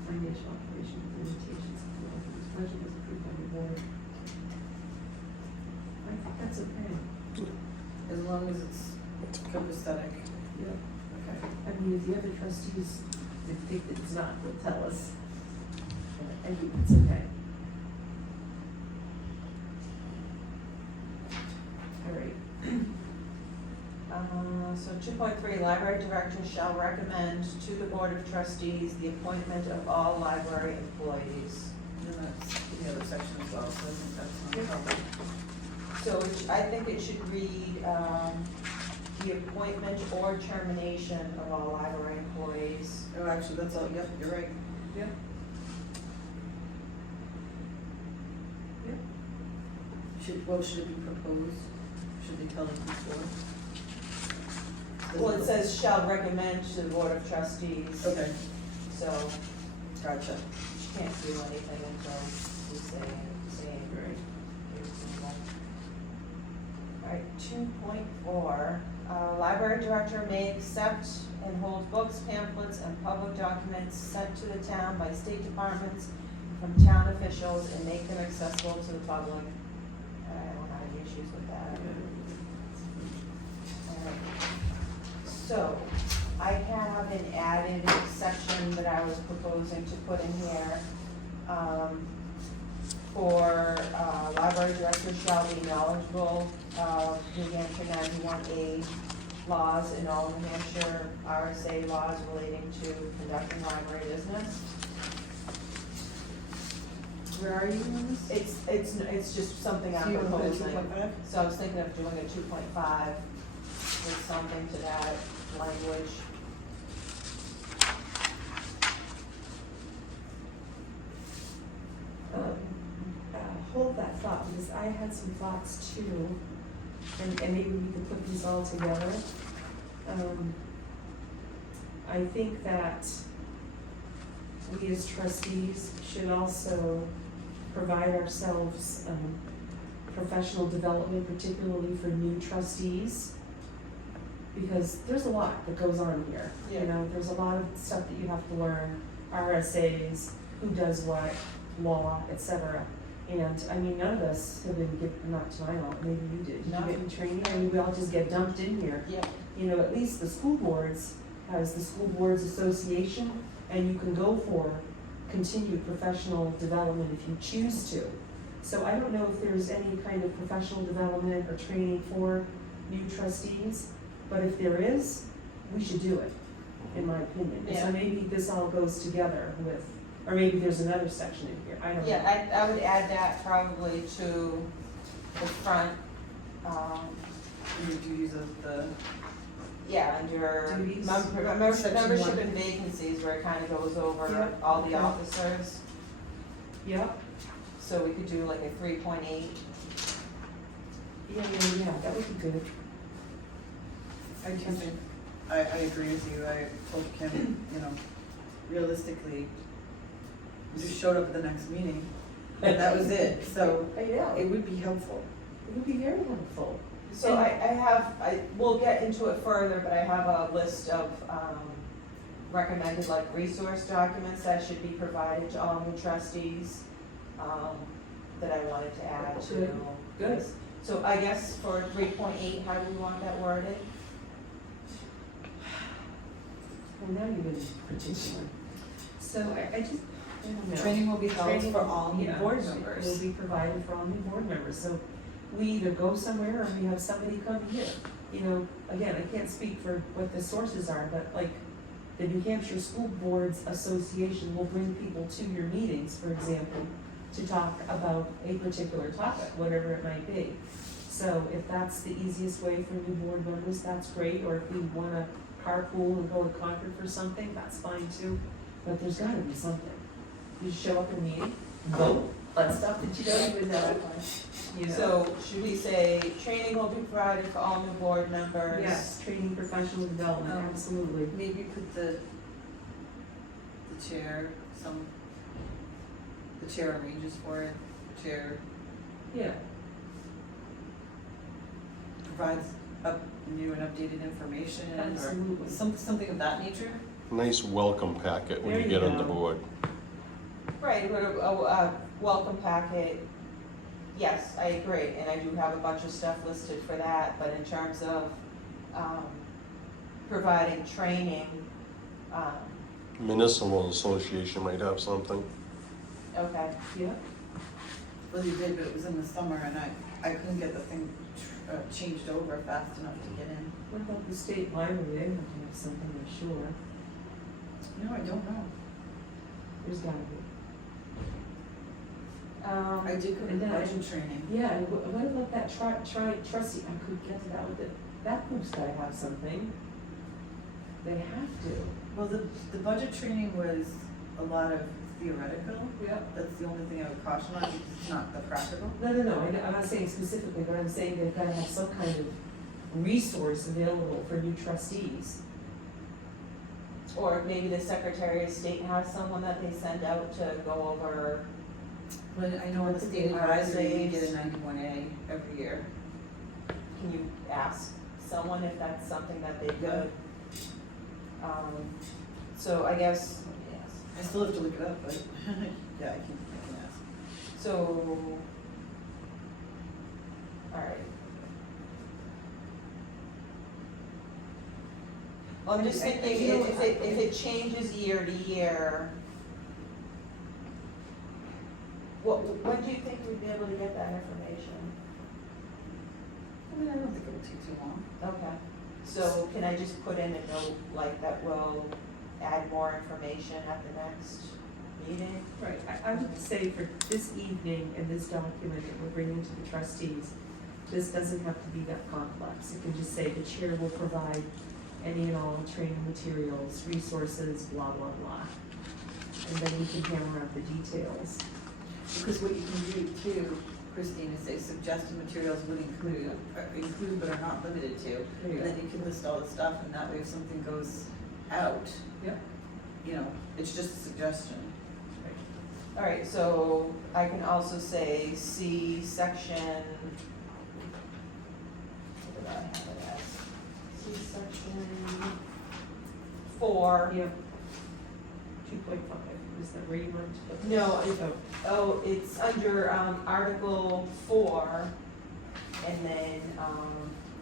Financial operation limitations of the library's budget was approved by the board. I think that's okay. As long as it's copacetic. Yeah. Okay. I mean, if the other trustees think that it's not, will tell us. But I think it's okay. All right. So 2.3, library director shall recommend to the board of trustees the appointment of all library employees. And then that's in the other section as well, so I think that's not covered. So I think it should read, the appointment or termination of all library employees. Oh, actually, that's all, yep, you're right. Yeah. should it be proposed? Should they tell us before? Well, it says shall recommend to the Board of Trustees, Okay, so gotcha. you can't do anything until you say Right. Alright, 2.4, library director may accept and hold books, pamphlets, and public documents sent to the town by state departments from town officials and make them accessible to the public. I don't have any issues with that. Alright. So, I have an added section that I was proposing to put in here, for, library director shall be knowledgeable of New Hampshire 91A laws and all New Hampshire RSA laws relating to conducting library business. Where are you in this? It's just something I'm So you wanna put it proposing. 2.5? So I was thinking of doing a 2.5 with something to that language. Hold that thought, because I had some thoughts too, and maybe we could put these all together. I think that we as trustees should also provide ourselves, professional development, particularly for new trustees. Because there's a lot that goes on here, Yeah. you know, there's a lot of stuff that you have to learn, RSAs, who does what, law, et cetera. And, I mean, none of us have been given, not to my knowledge, maybe you did, did No. you get any training? I mean, we all just get dumped in here. Yep. You know, at least the school boards has the School Boards Association, and you can go for continued professional development if you choose to. So I don't know if there's any kind of professional development or training for new trustees, but if there is, we should do it, in my opinion. And Yeah. so maybe this all goes together with, or maybe there's another section in here, I don't know. Yeah, I would add that probably to the front, Your duties of the, yeah, under Duties. Section membership one. and vacancies, where it kind of goes over Yep, all the okay. officers. Yep, So we could do like a 3.8. yeah, that would be good. I do think, I agree with you, I told Kim, you know, realistically, we just showed up at the next meeting, and that was it, so Yeah, it would be helpful. it would be very helpful. So we'll get into it further, but I have a list of, recommended like resource documents that should be provided to all new trustees, that I wanted to add to. Good. this. So I guess for 3.8, how do we want that worded? Well, now you're getting particular. So I just, I don't know. Training will be held Training, for all new yeah, board Will members. be provided for all new board members, so we either go somewhere or we have somebody come here. You know, again, I can't speak for what the sources are, but like, the New Hampshire School Boards Association will bring people to your meetings, for example, to talk about a particular topic, whatever it might be. So if that's the easiest way for new board members, that's great, or if we wanna carpool and go to Concord for something, that's fine too. But there's gotta be something. You show up in a meeting, vote on stuff that you don't even know. You know. So should we say training will be provided for all new board members? Yes, training, professional development, absolutely. Maybe put the chair, the chair arranges for it, the chair Yeah, provides new and updated information, or absolutely. something of that nature. Nice welcome packet when There you you get on the go. board. Right, a welcome packet, yes, I agree, and I do have a bunch of stuff listed for that, but in terms of, providing training, Municipal Association might have something. okay, Yeah, Well, you did, but it was in the summer, and I couldn't get the thing changed over fast enough to get in. what about the state library, they have to have something, I'm sure. No, I don't know. There's gotta be. I did go to And then I- budget training. Yeah, and what about that trustee, I could get to that with it, that group's gotta have something. They have to. Well, the budget training was a lot of theoretical. Yeah. That's the only thing I would caution on, because it's not the practical. No, I'm not saying specifically, but I'm saying they've gotta have some kind of resource available for new trustees. Or maybe the Secretary of State has someone that they send out to go over. But I know in the state advisory, we get a 91A every year. Can you ask someone if that's something that they could? So I guess, yes. I still have to look it up, but yeah, I can ask. So, alright. Well, I'm just thinking, if it changes year to year, when do you think we'd be able to get that information? I mean, I don't think it will take too long. Okay, so can I just put in a note like that will add more information at the next meeting? Right, I would say for this evening and this document that we're bringing to the trustees, this doesn't have to be that complex. It can just say the chair will provide any and all training materials, resources, blah, blah, blah. And then we can hammer out the details. Because what you can do too, Christine, is say suggested materials would include but are not limited to. There you And go. then you can list all the stuff, and that way if something goes out, Yep. you know, it's just a suggestion. Alright, so I can also say see section, what did I have it as? See section 4. Yep. 2.5, is that where you want to put? No, Oh, it's under, Article 4, and then,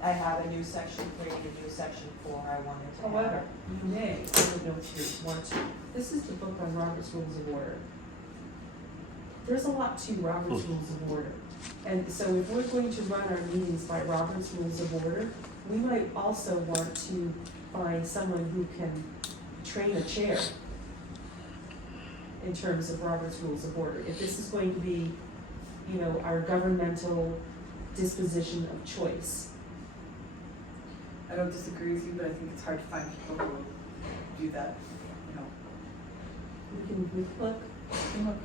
I have a new section 3 and a new section 4 I wanted to have. however, you may, I don't know if you want to, this is the book on Robert's Rules of Order. There's a lot to Robert's Rules of Order. And so if we're going to run our meetings by Robert's Rules of Order, we might also want to find someone who can train a chair in terms of Robert's Rules of Order. If this is going to be, you know, our governmental disposition of choice. I don't disagree with you, but I think it's hard to find people who will do that, you know. We can look, And look,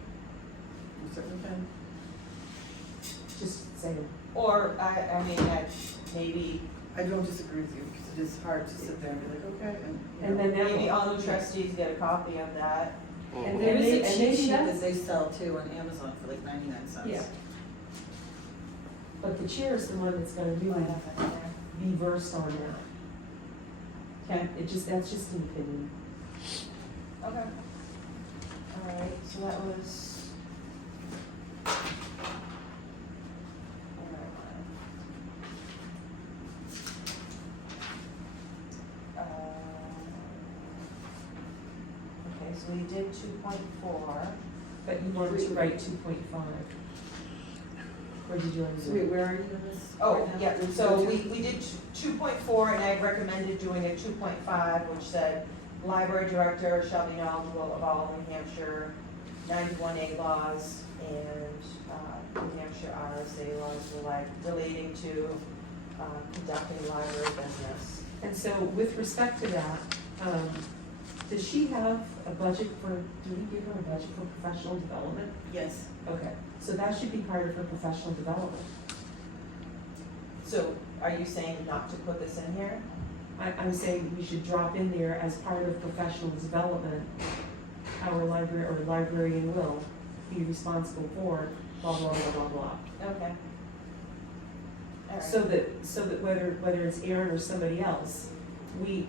we certainly can. just say, Or, I mean, maybe, I don't disagree with you, because it is hard to sit there and be like, okay, and, you and know. then now. maybe all the trustees get a copy of that. And There then is they- a and cheat maybe sheet that's- that they sell too on Amazon for like 99 cents. Yeah. But the chair is the one that's gonna I really have that there. be versed on that. Okay. That's just an opinion. Okay. Alright, so that was. Where am I? Okay, so we did 2.4. But you wanted to write 2.5. Or did you want to So do? wait, where are you in this? Oh, right now? yeah, so we did 2.4 and I recommended doing a 2.5, which said, library director shall be knowledgeable of all New Hampshire 91A laws and New Hampshire RSA laws relating to conducting library business. And so with respect to that, does she have a budget for, do we give her a budget for professional development? Yes. Okay, so that should be part of her professional development. So are you saying not to put this in here? I'm saying we should drop in there as part of professional development, our library or librarian will be responsible for blah, blah, blah, blah, blah. Okay. Alright. So that whether it's Aaron or somebody else,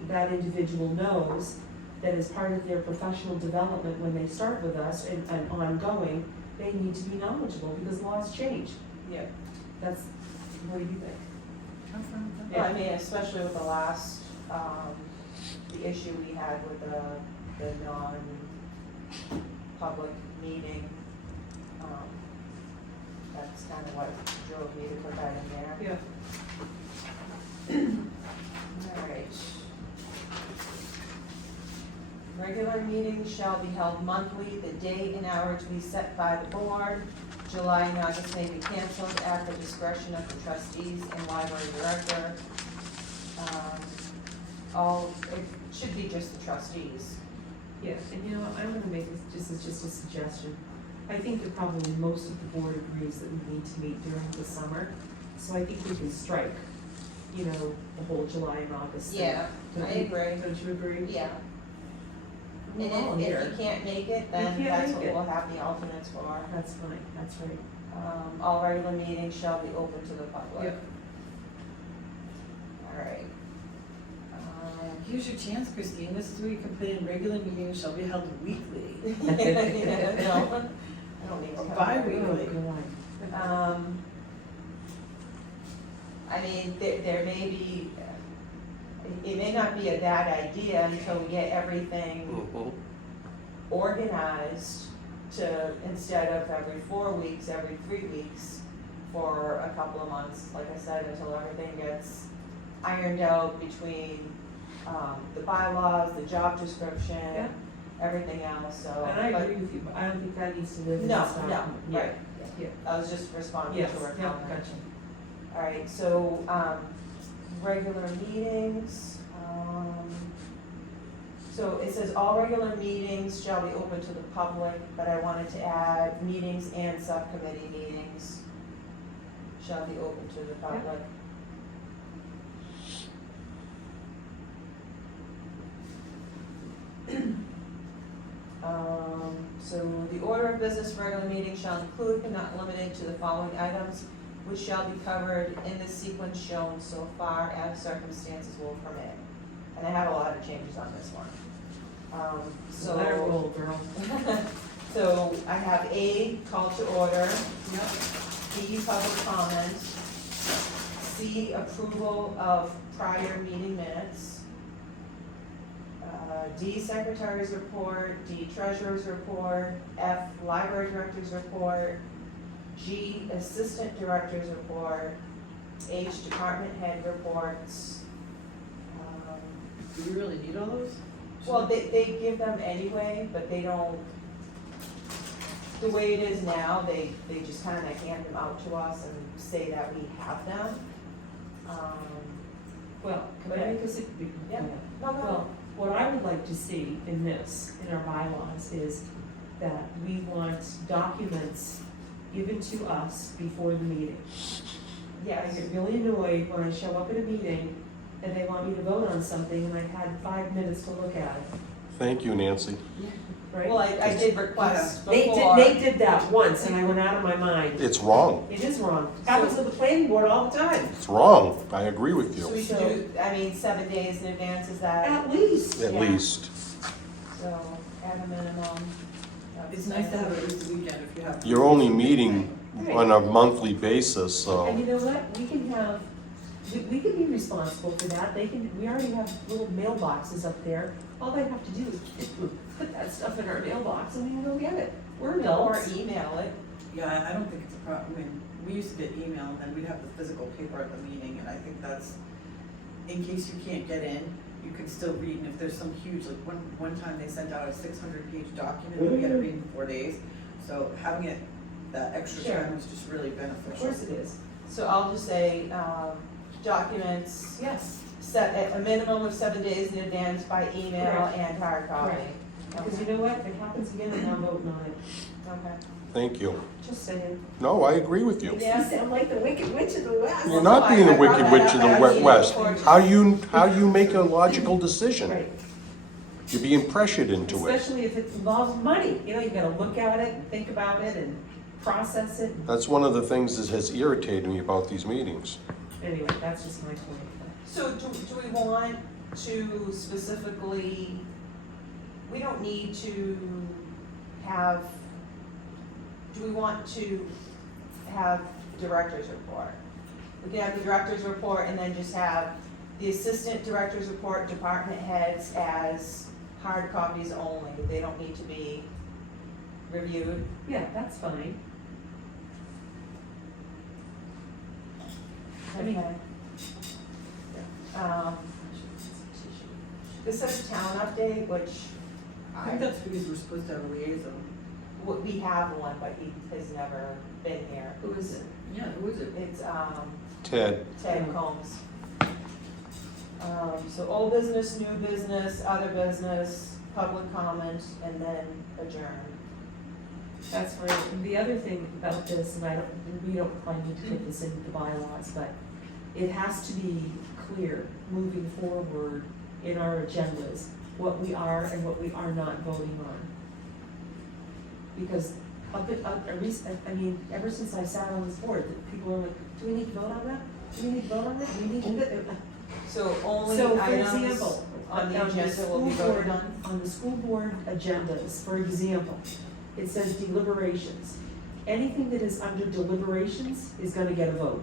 that individual knows that as part of their professional development, when they start with us and ongoing, they need to be knowledgeable because laws change. Yeah. That's, what do you think? Well, I mean, especially with the last, the issue we had with the non-public meeting, that's kind of what drove me to put that in there. Yeah. Alright. Regular meetings shall be held monthly, the date and hour to be set by the board. July and August may be canceled at the discretion of the trustees and library director. It should be just the trustees. Yeah, and you know, what, I'm gonna make this just a suggestion. I think that probably most of the board agrees that we need to meet during the summer, so I think we can strike, you know, the whole July and August thing. Yeah, Don't I you- agree. Don't you agree? Yeah, We're all and here. if you can't make it, You then can't that's make what it. we'll have the alternates for. That's fine, that's right. All regular meetings shall be open to the public. Yep. All right. Here's your chance, Christine, this is where you can put in regular meetings shall be held weekly. No, I don't need to Or cover bi-weekly. Oh, God. I mean, there may be, it may not be a bad idea until we get everything Mhm. organized to, instead of every 4 weeks, every 3 weeks for a couple of months, like I said, until everything gets ironed out between, the bylaws, the job description, Yeah. everything else, so. And I but- agree with you, but I don't think that needs to live in No, this document. no, Yeah, right. Yeah. I was just responding Yes, to her yeah, comment. gotcha. All right, so, regular meetings, so it says all regular meetings shall be open to the public, but I wanted to add meetings and subcommittee meetings shall be open to the public. So the order of business for regular meetings shall include but not limited to the following items, which shall be covered in the sequence shown so far as circumstances will permit. And I have a lot of changes on this one. So. Let her roll, girl. So I have A, call to order, Yep. B, public comment, C, approval of prior meeting minutes, D, secretary's report, D, treasurer's report, F, library director's report, G, assistant director's report, H, department head reports. Do we really need all those? Well, they give them anyway, but they don't, the way it is now, they just kind of hand them out to us and say that we have them. Well, can I make a sug- Yeah. No, no, Well, what I would like to see in this, in our bylaws, is that we want documents given to us before the meeting. I yes. get really annoyed when I show up at a meeting and they want me to vote on something and I've had 5 minutes to look at it, Thank you, Nancy. right? Well, I did request They before. did that once and I went out of my mind. It's wrong. It is wrong. Happens with the planning board all the time, It's wrong. I agree with So you, we should do, 7 days in advance, is that, at least. at Yeah. least. so at a minimum. It's nice to have it at least a weekend if you have. You're only meeting on a monthly basis, And you so, know what, we can have, we can be responsible for that, we already have little mailboxes up there. All they have to do is put that stuff in our mailbox and we can go get it. We're Or adults. email it. Yeah, I don't think it's a problem, I mean, we used to get email, and then we'd have the physical paper at the meeting, and I think that's, in case you can't get in, you could still read, and if there's some huge, like, one time they sent out a 600-page document that we had to read in 4 days, so having it, that extra Sure. time was just really Of beneficial. course it is. So I'll just say, documents Yes, set at a minimum of 7 days in advance by email Correct. and hard copy. Correct. because you Okay. know what, if it happens again, I'm not voting on it. Okay. thank you. Just saying. No, I agree with you. Yeah. You sound like the Wicked Witch of the West. You're not being the I brought wicked that witch up of the at our Wet meeting West. before. How you make a logical decision? Right. You're being pressured into it. Especially if it involves money, you know, you gotta look at it and think about it and process it. That's one of the things that has irritated me about these meetings. Anyway, that's just my point. So do we want to specifically, we don't need to have, do we want to have director's report? We can have the director's report and then just have the assistant director's report, department heads as hard copies only. They don't need to be reviewed. Yeah, that's fine. I mean- Okay. This says town update, which I think that's because we're supposed to have a liaison. we have one, but he has never been here. Who is it? Yeah, who is it? It's, Ted, Ted Combs. So old business, new business, other business, public comment, and then adjourn. That's right. The other thing about this, and we don't probably need to put this into the bylaws, but it has to be clear moving forward in our agendas, what we are and what we are not voting on. Because ever since I sat on this board, people are like, do we need to vote on that? Do we need to vote on that? Do we need to? So only So, for items example, on the agenda will be voted on? On the school board agendas, for example, it says deliberations. Anything that is under deliberations is gonna get a vote.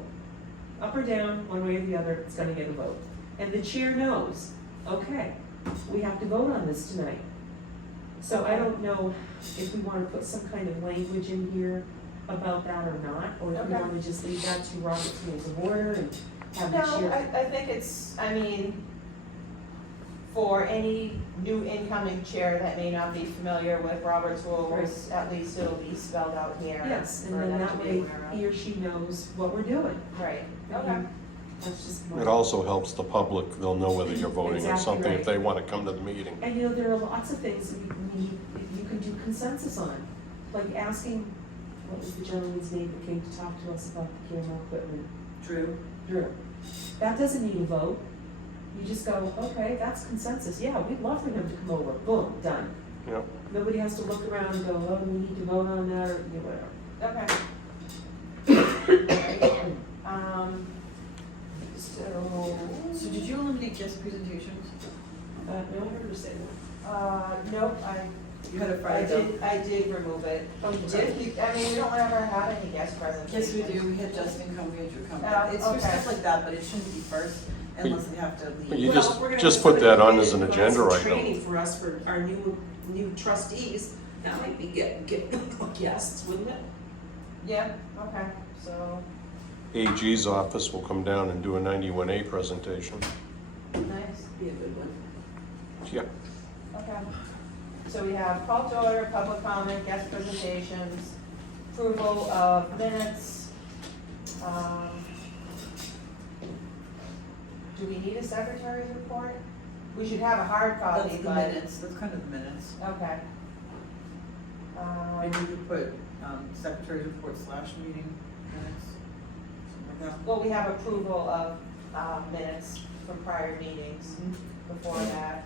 Up or down, one way or the other, it's gonna get a vote. And the chair knows, okay, we have to vote on this tonight. So I don't know if we wanna put some kind of language in here about that or not, or if we Okay. wanna just leave that to Robert's Rules of Order and have the No, chair. I think it's, for any new incoming chair that may not be familiar with Robert's rules, at least it'll be spelled out here. Yes, and for then them that to be way aware of. he or she knows what we're doing. Right, I okay. mean, That's just my. It also helps the public, they'll know whether you're voting on Exactly something if right. they wanna come to the meeting. And there are lots of things you can do consensus on, like asking, what was the gentleman's name that came to talk to us about the camera equipment? Drew? Drew. That doesn't need a vote. You just go, okay, that's consensus. Yeah, we'd love for him to come over. Boom, done. Yep. Nobody has to look around and go, oh, do we need to vote on that, or, whatever. Okay. So did you eliminate guest presentations? No, I heard her say that. Nope, You had a Friday. I did remove it. Oh, you Did, we don't ever have any guest presentations. Yes, we do, we had Justin come, we had Drew come. Oh, It's for okay. stuff like that, but it shouldn't be first unless they have to But leave. you Well, just- if we're gonna just have put that on somebody as an who has agenda some item. Training for us, for our new trustees, that might be get guests, wouldn't it? Yeah, okay, so, AG's office will come down and do a 91A presentation. nice, Be a good one. Yeah. okay. So we have call to order, public comment, guest presentations, approval of minutes. Do we need a secretary's report? We should have a hard copy, That's the but, minutes, that's kind of the minutes. okay. Maybe we could put, secretary's report / meeting minutes, something like that. Well, we have approval of, minutes from prior meetings before that.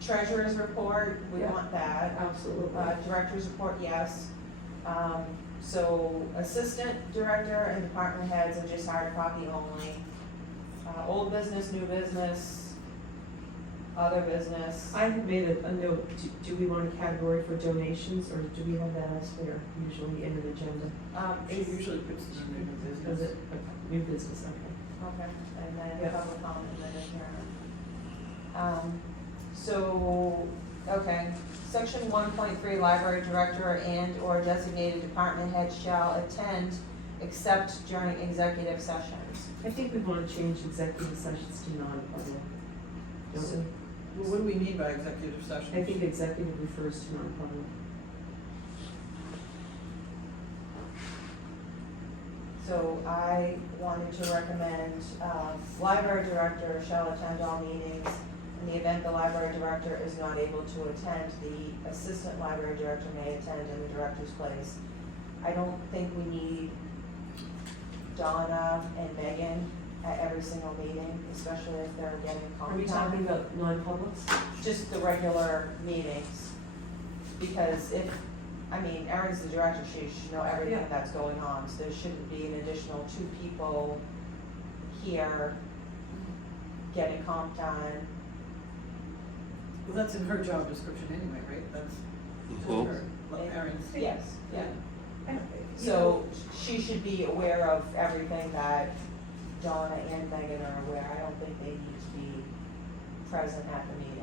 Treasurer's report, we Yeah. want that. Absolutely. Director's report, yes. So assistant director and department heads are just hard copy only. Old business, new business, other business. I had made a note, do we want a category for donations, or do we have that elsewhere, usually in an agenda? She usually puts it in new Is business. it, new business, okay. Okay, and then Yeah. public comment and then adjournment. So, okay, section 1.3, library director and or designated department head shall attend except during executive sessions. I think we want to change executive sessions to non-public. Don't we? Well, what do we mean by executive session? I think executive refers to non-public. So I wanted to recommend, library director shall attend all meetings. In the event the library director is not able to attend, the assistant library director may attend in the director's place. I don't think we need Donna and Megan at every single meeting, especially if they're getting Are we comp talking time. about non-publics? Just the regular meetings. Because Erin's the director, she should know everything Yeah. that's going on, so there shouldn't be an additional 2 people here getting comp time. Well, that's in her job description anyway, right? That's just Mhm. her, like Erin's. Yes, yeah. You So she should be aware of everything that Donna and Megan are aware. I don't think they need to be present at the meeting.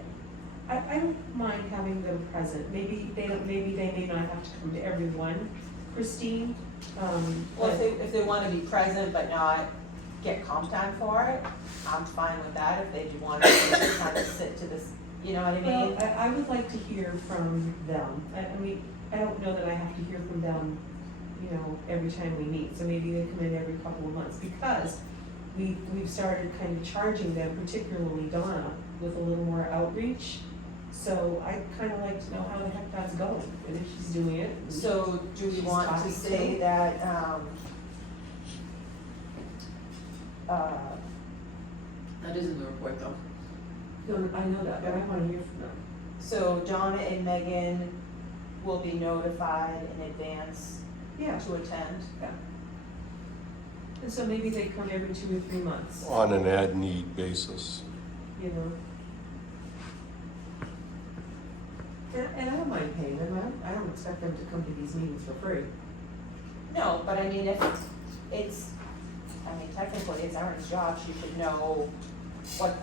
I don't mind having them present, maybe they may not have to come to every one, Christine, Well, if they wanna be present but not get comp time for it, I'm fine with that. If they do want to just kind of sit to this, you know what I Well, mean? I would like to hear from them. I don't know that I have to hear from them, every time we meet, so maybe they come in every couple of months, because we've started kind of charging them, particularly Donna, with a little more outreach. So I kinda like to know how the heck that's going, and if she's doing it. and So do we she's want to talking say to- that, That is in the report though. No, I know that, but I wanna hear from them. so Donna and Megan will be notified in advance Yeah, to attend? and so maybe they come every 2 or 3 months, On an ad-need basis. you know? And I don't mind paying them, I don't expect them to come to these meetings for free. No, but I mean, if it's, I mean, technically, it's Erin's job, she should know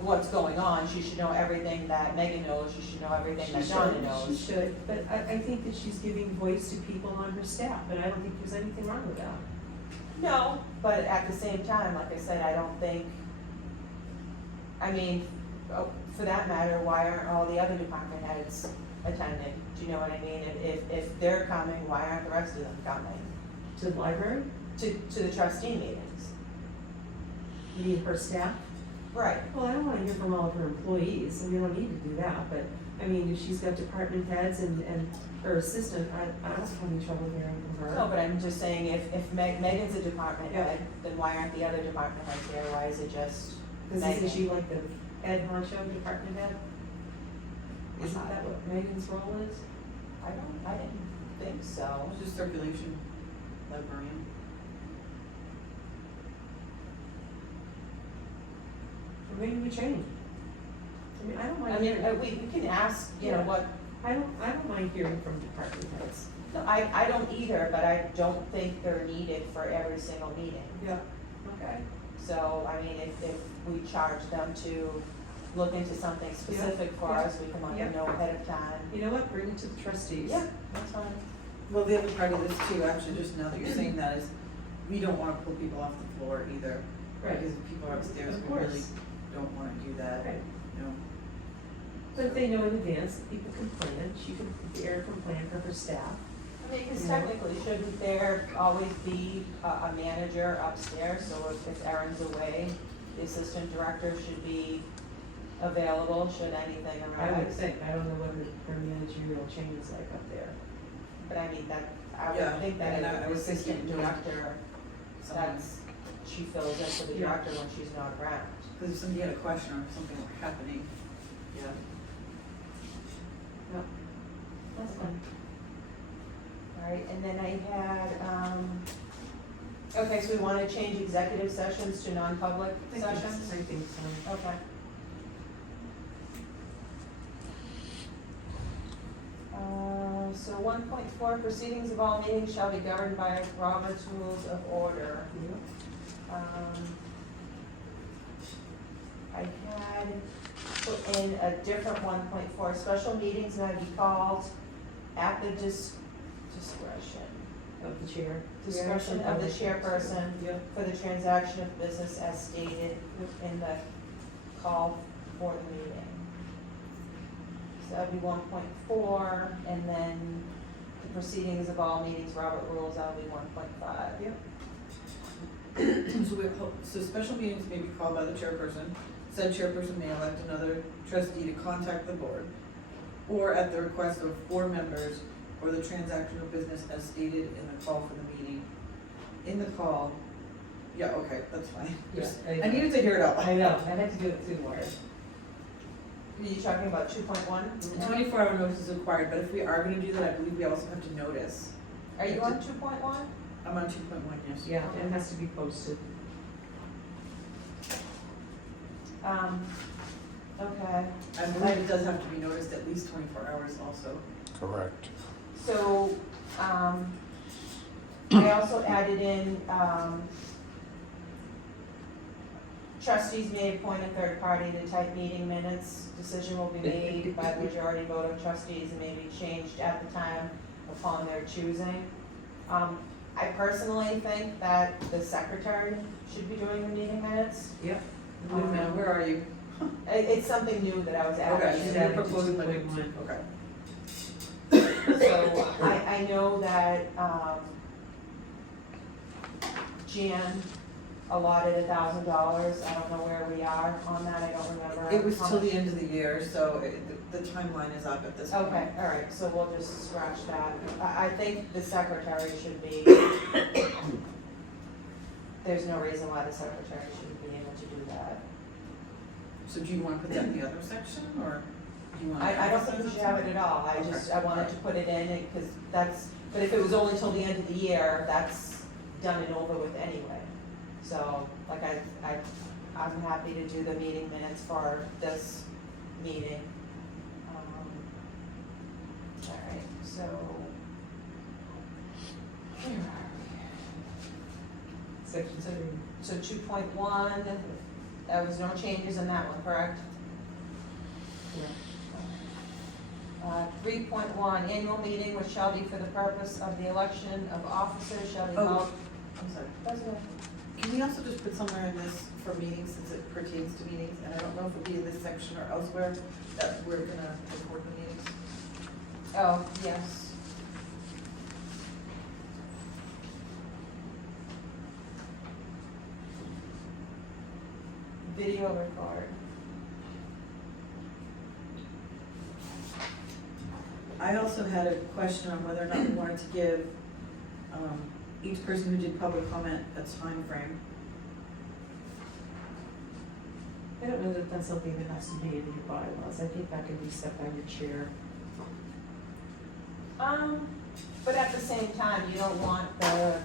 what's going on, she should know everything that Megan knows, she should know everything that Donna knows. She should, but I think that she's giving voice to people on her staff, and I don't think there's anything wrong with that. No, but at the same time, like I said, I don't think, I mean, for that matter, why aren't all the other department heads attending? Do you know what I mean? If they're coming, why aren't the rest of them coming To the library, to the trustee meetings? you mean her staff? Right. Well, I don't wanna hear from all of her employees, and we don't need to do that, but, I mean, if she's got department heads and her assistant, I don't have any trouble hearing from her. No, but I'm just saying, if Megan's a department head, then why aren't the other department heads here? Why is it just Cause Megan? isn't she like the Ed Honcho department head? Isn't that what Megan's role is? I didn't think so. It's just circulation, librarian. Or maybe we change. I mean, I don't mind I mean, hearing, we can ask, you know, Yeah. what, I don't mind hearing from department heads. no, I don't either, but I don't think they're needed for every single meeting. Yeah. Okay. So, I mean, if we charge them to look into something specific for us, we can let them know ahead of time. You know what, bring it to the trustees. Yeah, that's fine. Well, the other part of this too, actually, just now that you're saying that, is we don't wanna pull people off the floor either. Right. Because if people are upstairs, Of we really course. don't wanna do that, Right. you know? But if they know in advance that people complain, she could dare complain for her staff. I mean, because Yeah. technically, shouldn't there always be a manager upstairs? So if Erin's away, the assistant director should be available should anything I would arise. think, I don't know what her managerial chain is like up there. But I mean, that, I Yeah, would think that and I an was assistant thinking director, Sometimes, she fills in for the Yeah. director when she's not around. because if somebody had a question or something were happening, yeah. That's fine. Alright, and then I had, okay, so we wanna change executive sessions to non-public sessions? I think so. Okay. So 1.4, proceedings of all meetings shall be governed by Robert's Rules of Order. I had put in a different 1.4, special meetings may be called at the discretion Of the chair. Discretion of the chairperson. Yep. for the transaction of business as stated in the call for the meeting. So that'd be 1.4, and then the proceedings of all meetings, Robert rules, that'll be 1.5. Yep. So special meetings may be called by the chairperson. Said chairperson may elect another trustee to contact the board, or at the request of 4 members, or the transaction of business as stated in the call for the meeting. In the call, yeah, okay, that's fine. Yeah, I needed to hear it out loud. I know, I had to do it too, Laura. Are you talking about 2.1? 24-hour notice is required, but if we are gonna do that, I believe we also have to notice. Are you on 2.1? I'm on 2.1, yes. Yeah, it has to be posted. Okay, I believe it does have to be noticed at least 24 hours also. Correct. so, I also added in, trustees may appoint a third party to type meeting minutes. Decision will be made by the majority vote of trustees and may be changed at the time upon their choosing. I personally think that the secretary should be doing the meeting minutes. Yep. Wait a minute, where are you? It's something new that I was Okay, adding. so She's you're added to proposing like, 2.1. okay. So I know that, Jan allotted $1,000. I don't know where we are on that, I don't remember. It was how till much. the end of the year, so the timeline is up at this point. Okay, all right, so we'll just scratch that. I think the secretary should be, there's no reason why the secretary shouldn't be able to do that. So do you wanna put that in the other section, or do you wanna? I don't think we should have it at all, I wanted to put it in, because that's, but if it was only till the end of the year, that's done and over with anyway. So, like I'm happy to do the meeting minutes for this meeting. All right, so, where are we? So 2.1, there was no changes in that one, correct? Yeah. 3.1, annual meeting which shall be for the purpose of the election of officers shall be Oh. held. I'm sorry. That's okay. Can we also just put somewhere in this for meetings, since it pertains to meetings, and I don't know if it'll be in this section or elsewhere, that we're gonna record the meetings? Oh, yes. Video record. I also had a question on whether or not we wanted to give, each person who did public comment a time frame. I don't know that that's something that has to be in your bylaws, I think that can be set by the chair. But at the same time, you don't want the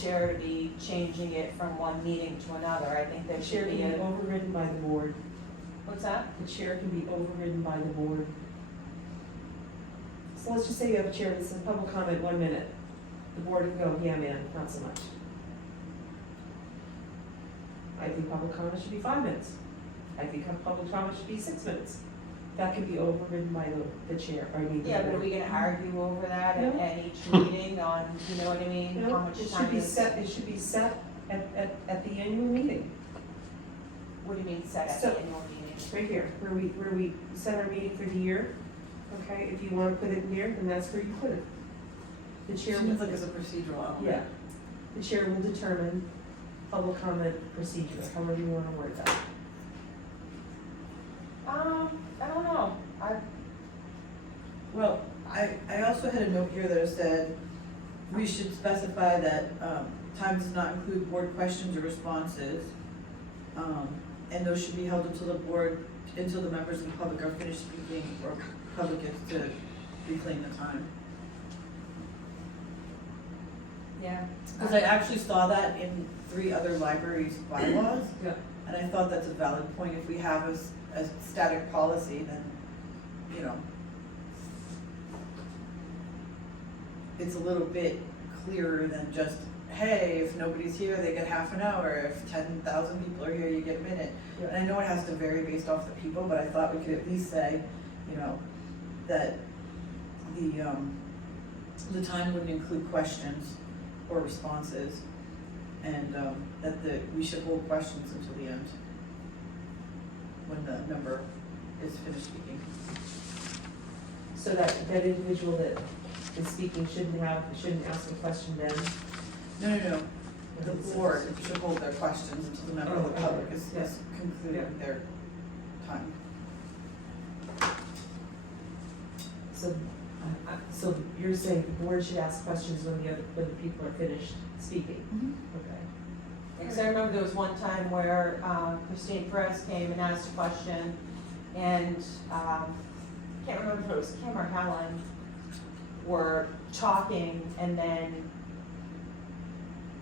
chair to be changing it from one meeting to another. I think there The chair should can be be a, overridden by the board, what's that? the chair can be overridden by the board. So let's just say you have a chair that says public comment 1 minute, the board can go, yeah, man, not so much. I think public comment should be 5 minutes. I think public comment should be 6 minutes. That can be overridden by the chair, or I mean. the Yeah, but are board. we gonna argue over that No. at each meeting on, you know what I mean? How No, much it should time be is? set, it should be set at the annual meeting, What do you mean set at So- the annual meeting? right here, where we set our meeting for the year. Okay, if you wanna put it in there, then that's where you put it. The chair Seems will, like it's a procedural element. yeah, the chair will determine public comment procedure, however you wanna word that. I don't know. Well, I also had a note here that said, we should specify that, time does not include board questions or responses. And those should be held until the members of the public are finished speaking, or public gets to reclaim the time. Yeah. Because I actually saw that in 3 other libraries' bylaws. Yeah. And I thought that's a valid point. If we have a static policy, then, you know, it's a little bit clearer than just, hey, if nobody's here, they get half an hour. If 10,000 people are here, you get a minute. Yeah. And I know it has to vary based off the people, but I thought we could at least say, you know, that the time wouldn't include questions or responses, and that we should hold questions until the end, when the member is finished speaking. So that individual that is speaking shouldn't ask a question then? No. The board should hold their questions until the member of the public is concluding their time. So you're saying the board should ask questions when the people are finished speaking? Okay. Because I remember there was one time where Christine Perez came and asked a question, and can't remember if it was Kim or Helen were talking, and then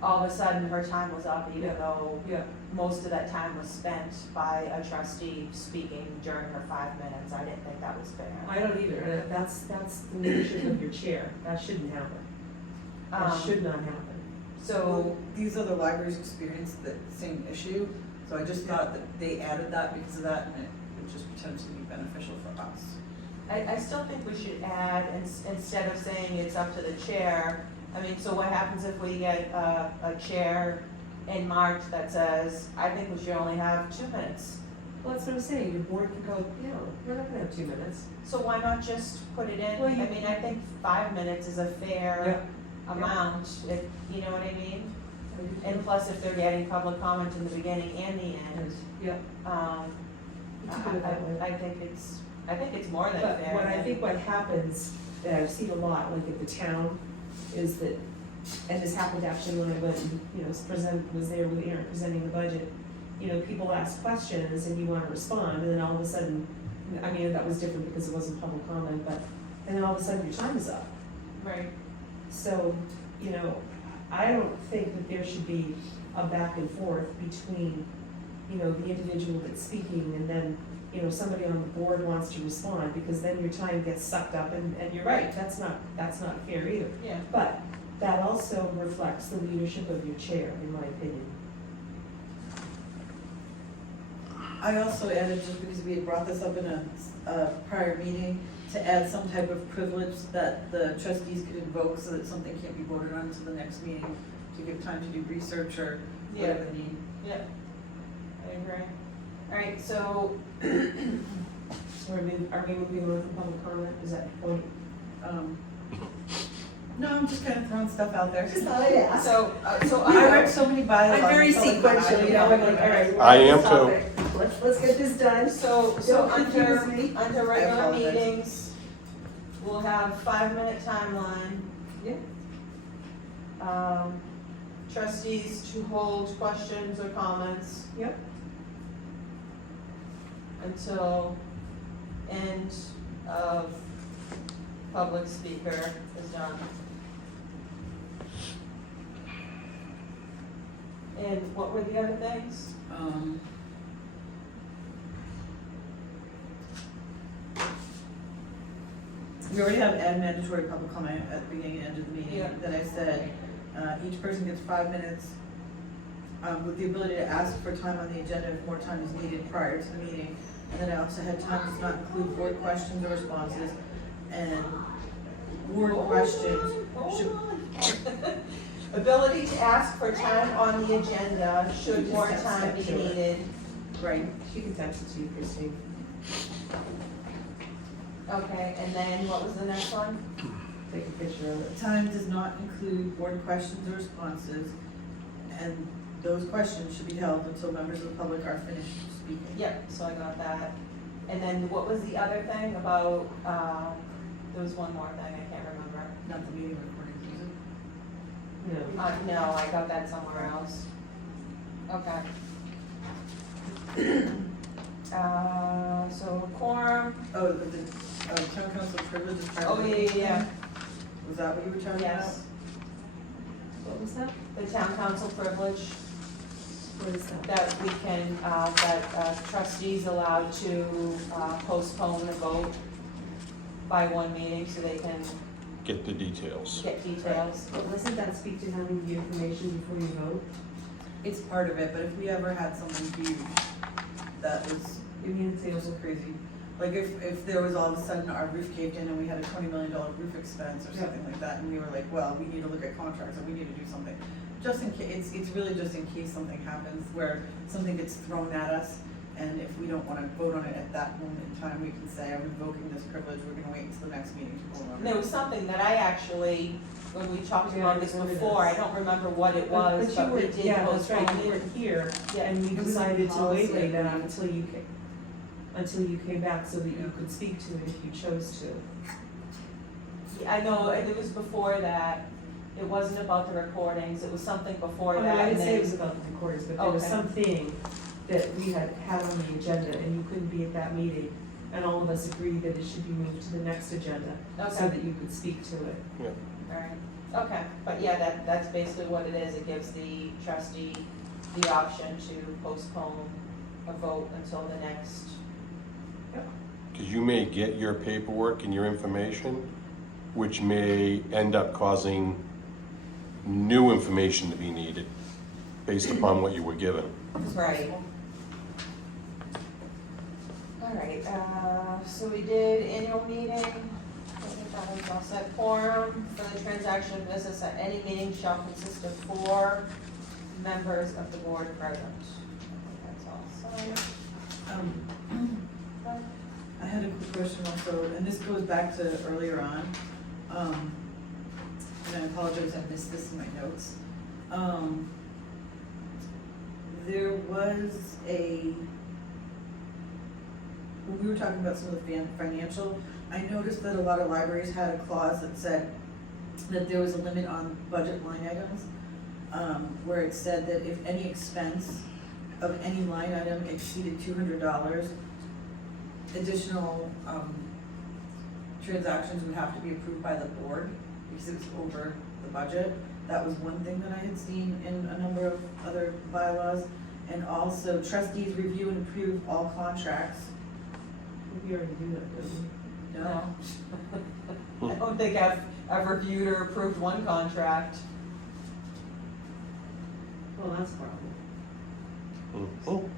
all of a sudden her time was up, even though Yeah. most of that time was spent by a trustee speaking during her 5 minutes. I didn't think that was fair. I don't either, and that's the leadership of your chair, that shouldn't happen. That should not happen. So, These other libraries experienced the same issue, so I just thought that they added that because of that, and it would just potentially be beneficial for us. I still think we should add, instead of saying it's up to the chair, I mean, so what happens if we get a chair in March that says, I think we should only have 2 minutes? Well, that's what I'm saying, your board can go, we're not gonna have 2 minutes. So why not just put it in? Well, I mean, I think 5 minutes is a fair amount, if, you know what I mean? And plus, if they're getting public comment in the beginning and the end, Yep. You could do it that way. I think it's more than fair. But what I think what happens, that I've seen a lot, like at the town, is that, and this happened actually when I went and, was there with Aaron presenting the budget, people ask questions and you wanna respond, and then all of a sudden, that was different because it wasn't public comment, but, and then all of a sudden your time is up. Right. So, I don't think that there should be a back and forth between, the individual that's speaking and then, somebody on the board wants to respond, because then your time gets sucked up, and you're right, that's not fair either. Yeah. But that also reflects the leadership of your chair, in my opinion. I also added, just because we had brought this up in a prior meeting, to add some type of privilege that the trustees could invoke so that something can't be voted on until the next meeting, to give time to do research or whatever they need. Yeah, I agree. All right, so, So are we moving on from public comment, is that the point? No, I'm just kind of throwing stuff out there. so I read so many bylaws. I'm very I felt like I sequential, don't know. all right. I am too. Let's get this done. So Don't under confuse me. regular apologize. meetings, we'll have 5-minute timeline. Yeah. Trustees to hold questions or comments Yep. until end of public speaker is done. And what were the other things? We already have add mandatory public comment at the beginning and end of the meeting, Yeah. that I said, each person gets 5 minutes, with the ability to ask for time on the agenda if more time is needed prior to the meeting. And then I also had time does not include board questions or responses, and board questions should. Ability to ask for time on the agenda should more time be needed. Right. She can text it to you, Christine. Okay, and then what was the next one? Take a picture of it. Time does not include board questions or responses, and those questions should be held until members of the public are finished speaking. Yep, so I got that. And then what was the other thing about, there was one more thing, I can't remember. Not the meeting recording, is it? No. No, I got that somewhere else. Okay. So quorum, Oh, the town council privilege is part of oh, it. yeah. Was that what you were talking about? Yes, What was that? the town council privilege What is that? that we can, that trustees allowed to postpone a vote by one meeting so they can Get the details. get details. But doesn't that speak to having the information before you vote? It's part of it, but if we ever had something huge that was, You mean it was so crazy. Like if there was all of a sudden our roof caved in and we had a $20 million roof expense or Yeah. something like that, and we were like, well, we need to look at contracts or we need to do something. Just in case, it's really just in case something happens where something gets thrown at us, and if we don't wanna vote on it at that moment in time, we can say, I'm revoking this privilege, we're gonna wait until the next meeting to vote on And it. there was something that I actually, when we talked Yeah, about this I remember before, I this. don't remember what it was, but we did Yeah, that's right, postpone you it. weren't here, Yeah. and we It was a decided to policy, wait I that believe. until you came back so that you could speak to it if you chose to. Yeah, I know, and it was before that, it wasn't about the recordings, it was something before Oh, that, no, I and didn't say it then, was about the recordings, but there was Okay. something that we had on the agenda and you couldn't be at that meeting. And all of us agreed that it should be moved to the next agenda so okay, that you could speak to it. alright, okay, but yeah, that's basically what it is, it gives the trustee the option to postpone a vote until the next, Because you may get your paperwork and your information, which may end up causing new information to be needed based upon what you were given. right. Alright, so we did annual meeting, I think that was all set. Quorum for the transaction of business at any meeting shall consist of 4 members of the board present. I think that's all signed. I had a quick question also, and this goes back to earlier on, and I apologize, I missed this in my notes. There was when we were talking about some of the financial, I noticed that a lot of libraries had a clause that said that there was a limit on budget line items, where it said that if any expense of any line item exceeded $200, additional, transactions would have to be approved by the board because it was over the budget. That was one thing that I had seen in a number of other bylaws. And also trustees review and approve all contracts. We already do that, don't we? No? I don't think I've reviewed or approved one contract. Well, that's a problem. Mhm.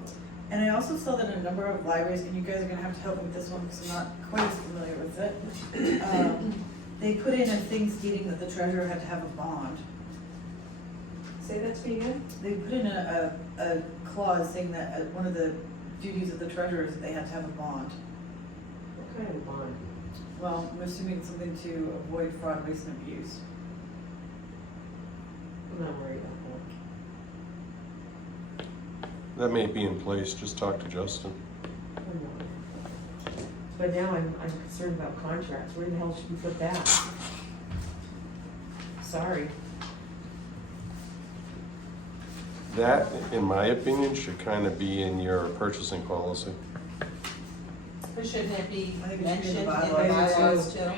And I also saw that in a number of libraries, and you guys are gonna have to help me with this one because I'm not quite as familiar with it. They put in a thing stating that the treasurer had to have a bond. Say that to me again? They put in a clause saying that one of the duties of the treasurer is that they had to have a bond. What kind of bond? Well, I'm assuming it's something to avoid fraud, waste, and abuse. I'm not worried about That may be in place, just talk to Justin. that. I'm not. But now I'm concerned about contracts. Where the hell should we put that? Sorry. That, in my opinion, should kind of be in your purchasing policy. But shouldn't it be I think it should be in mentioned the in the bylaws. bylaws too?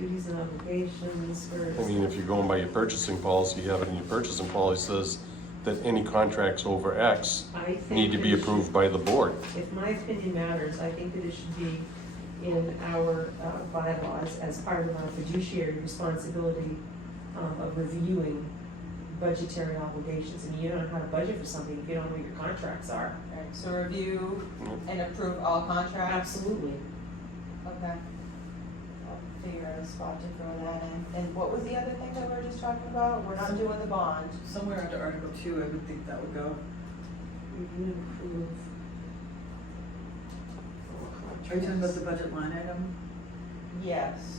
Duties and obligations for. I mean, if you're going by your purchasing policy, you have it in your purchasing policy says that any contracts over X I think need to be that it approved by the board. If my opinion matters, I think that it should be in our bylaws as part of our fiduciary responsibility of reviewing budgetary obligations. And you don't know how to budget for something if you don't know what your contracts are. Right, so review and approve all contracts? Absolutely. Okay. I'll figure out a spot to throw that in. And what was the other thing that we were just talking about? We're not doing the bond. Somewhere under Article 2, I would think that would go. Review and approve. all Are you talking about contracts. the budget line item? Yes.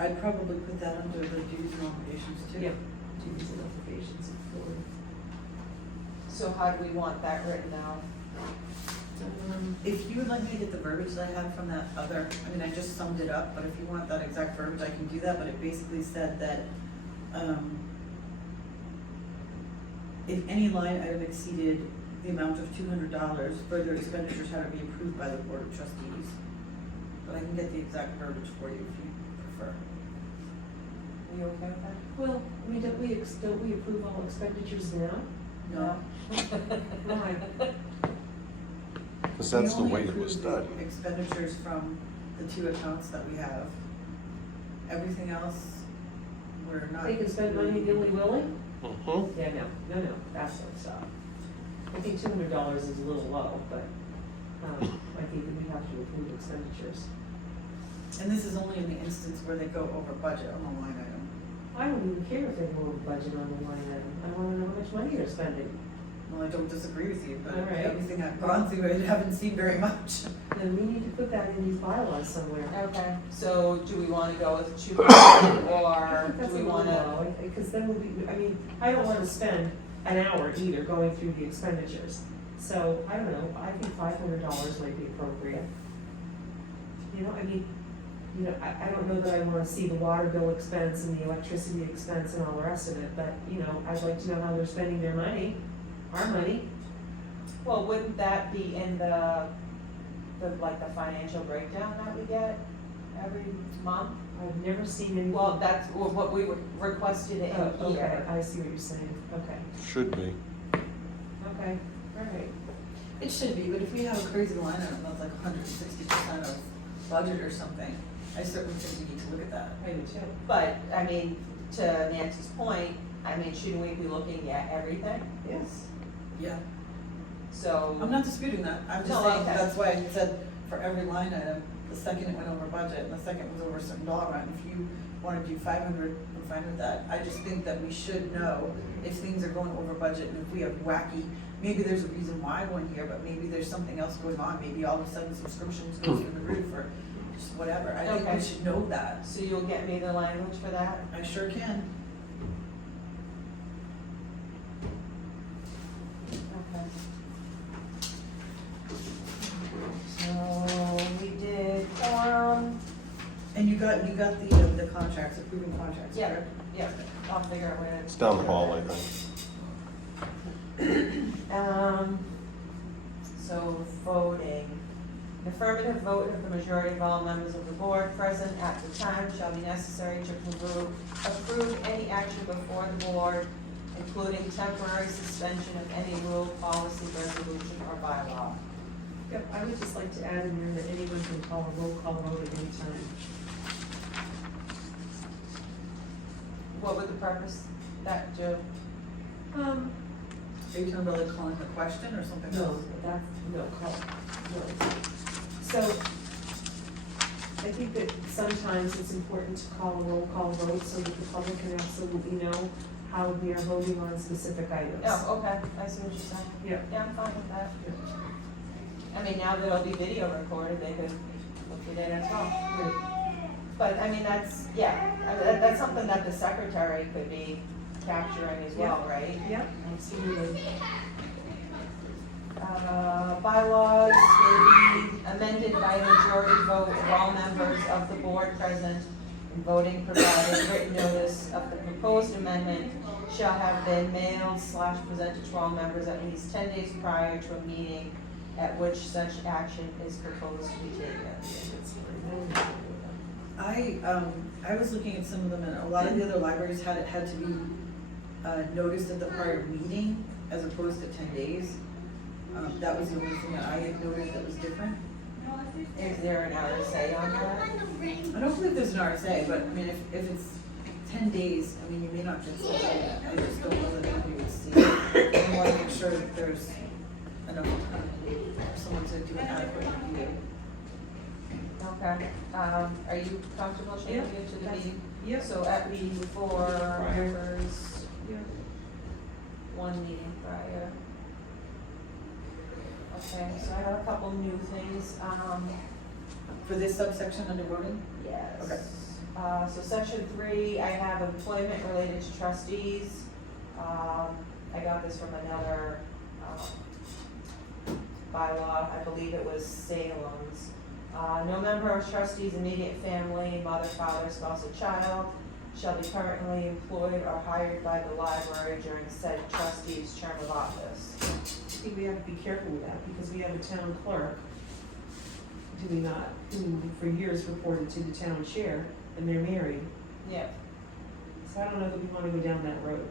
I'd probably put that under the duties and obligations too. Yeah, duties and obligations of the board. So how do we want that written out? If you would like me to get the verbiage that I had from that other, I mean, I just summed it up, but if you want that exact verbiage, I can do that, but it basically said that, if any line item exceeded the amount of $200, further expenditures had to be approved by the Board of Trustees. But I can get the exact verbiage for you if you prefer. Are you okay with that? Well, I mean, don't we approve all expenditures now? No. Why? Because that's the We way only it was approve done. the expenditures from the 2 accounts that we have. Everything else, we're not. They can spend money nilly-willy? Mhm. Yeah, no, that's not stop. I think $200 is a little low, but, I think that we have to approve expenditures. And this is only in the instance where they go over budget on the line item. I don't even care if they go over budget on the line item. I wanna know how much money they're spending. Well, I don't disagree with you, but All right. everything I've gone through, I haven't seen very much. Then we need to put that in these bylaws somewhere. Okay, so do we wanna go with 200 or That's do a we little wanna? low, because then we'll be, I mean, I don't wanna spend an hour either going through the expenditures. So, I don't know, I think $500 might be appropriate. You know, I mean, I don't know that I wanna see the water bill expense and the electricity expense and all the rest of it, but, I'd like to know how they're spending their money, our money. Well, wouldn't that be in the financial breakdown that we get every month? I've never seen anything. Well, that's what we requested in Oh, okay, here. I see what you're saying, okay, Should be. okay, all right. It should be, but if we have a crazy line item that's like 160% of budget or something, I certainly think we need to look at that. I do too. But, I mean, to Nancy's point, I mean, shouldn't we be looking at everything? Yes. Yeah. So. I'm not disputing that, I'm just No, saying, okay. that's why I said for every line item, the second it went over budget, and the second was over a certain dollar amount, if you wanna do 500, I'm fine with that. I just think that we should know if things are going over budget, and if we have wacky, maybe there's a reason why one year, but maybe there's something else going on, maybe all of a sudden subscriptions go through the roof, or just whatever, I think Okay. we should know that. So you'll get me the language for that? I sure can. Okay. So we did, And you got the contracts, approving contracts, yeah, correct? yeah, I'll figure out where It's down the hall, I think. So voting. An affirmative vote of the majority of all members of the board present at the time shall be necessary to approve any action before the board, including temporary suspension of any rule, policy, resolution, or bylaw. Yep, I would just like to add in there that anyone can call a roll call vote at any time. What would the purpose that do? Are you talking about like calling the question or something No, else? that's, no, call, no. So, I think that sometimes it's important to call a roll call vote so that the public can absolutely know how we are voting on specific items. Oh, okay, I see what you're saying. Yeah. Yeah, I'm fine with that. I mean, now that it'll be video recorded, they could look at it as well. Right. But, I mean, that's, yeah, that's something that the secretary could be capturing as well, right? Yep, absolutely. Bylaws may be amended by a majority vote of all members of the board present, and voting provided written notice of the proposed amendment shall have been mailed / presented to all members at least 10 days prior to a meeting at which such action is proposed to be taken. I was looking at some of them, and a lot of the other libraries had to be noticed at the prior meeting as opposed to 10 days. That was the only thing that I had noticed that was different. Is there an RSA on that? I don't believe there's an RSA, but I mean, if it's 10 days, I mean, you may not get something, I just don't know that anybody would see it. I wanna make sure that there's enough time for someone to do an adequate review. Okay, are you comfortable changing Yeah, it to the that's- meeting? Yep. So at least 4 members, Yep. 1 meeting prior. Okay, so I have a couple new things, For this subsection under voting? yes. Okay. So section 3, I have employment related to trustees. I got this from another, bylaw, I believe it was Salem's. No member of trustees' immediate family, mother, father, spouse, or child, shall be currently employed or hired by the library during said trustee's term of office. I think we have to be careful with that, because we have a town clerk, do we not, who for years reported to the town chair, and they're married. Yeah, So I don't know that we wanna go down that road.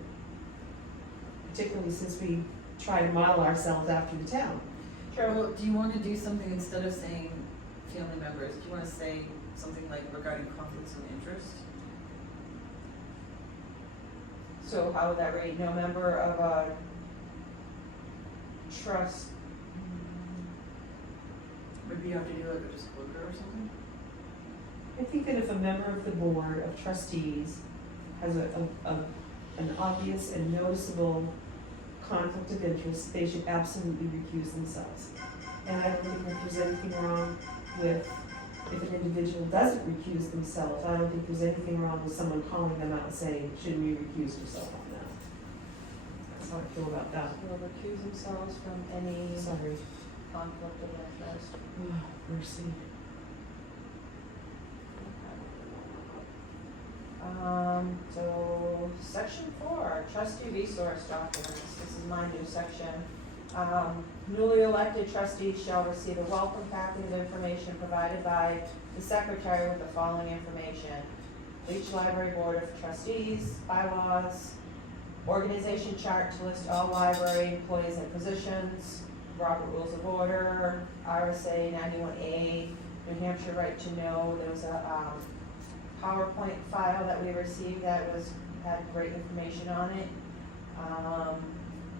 Particularly since we try to model ourselves after the town. sure. Well, do you wanna do something instead of saying family members, do you wanna say something like regarding conflicts of interest? So how would that read? No member of a trust, Maybe you have to do like a disclosure or something? I think that if a member of the board of trustees has an obvious and noticeable conflict of interest, they should absolutely recuse themselves. And I don't think that there's anything wrong with, if an individual doesn't recuse themselves, I don't think there's anything wrong with someone calling them out and saying, shouldn't you recuse yourself on that? That's how I feel about that. will recuse themselves from any Sorry. conflict of interest. Mercy. So section 4, trustee resource documents, this is my new section. Newly elected trustees shall receive a welcome packet of information provided by the secretary with the following information: Leach Library Board of Trustees, bylaws, organization chart to list all library employees and positions, Robert Rules of Order, RSA 91A, New Hampshire Right to Know. There was a PowerPoint file that we received that had great information on it.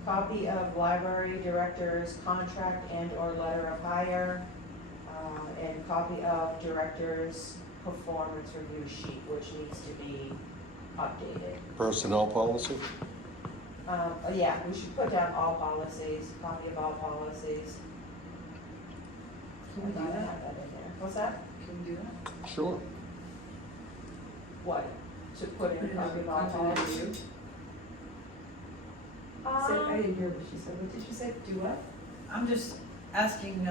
Copy of library director's contract and or letter of hire, and copy of director's performance review sheet, which needs to be updated. Personnel policy? Yeah, we should put down all policies, copy of all policies. Can we do I thought I that? had that in there. What's that? Can we do that? Sure. What? To put in a copy of all Copy of policies? review? I didn't hear what she said. What did you say? Do what? I'm just asking,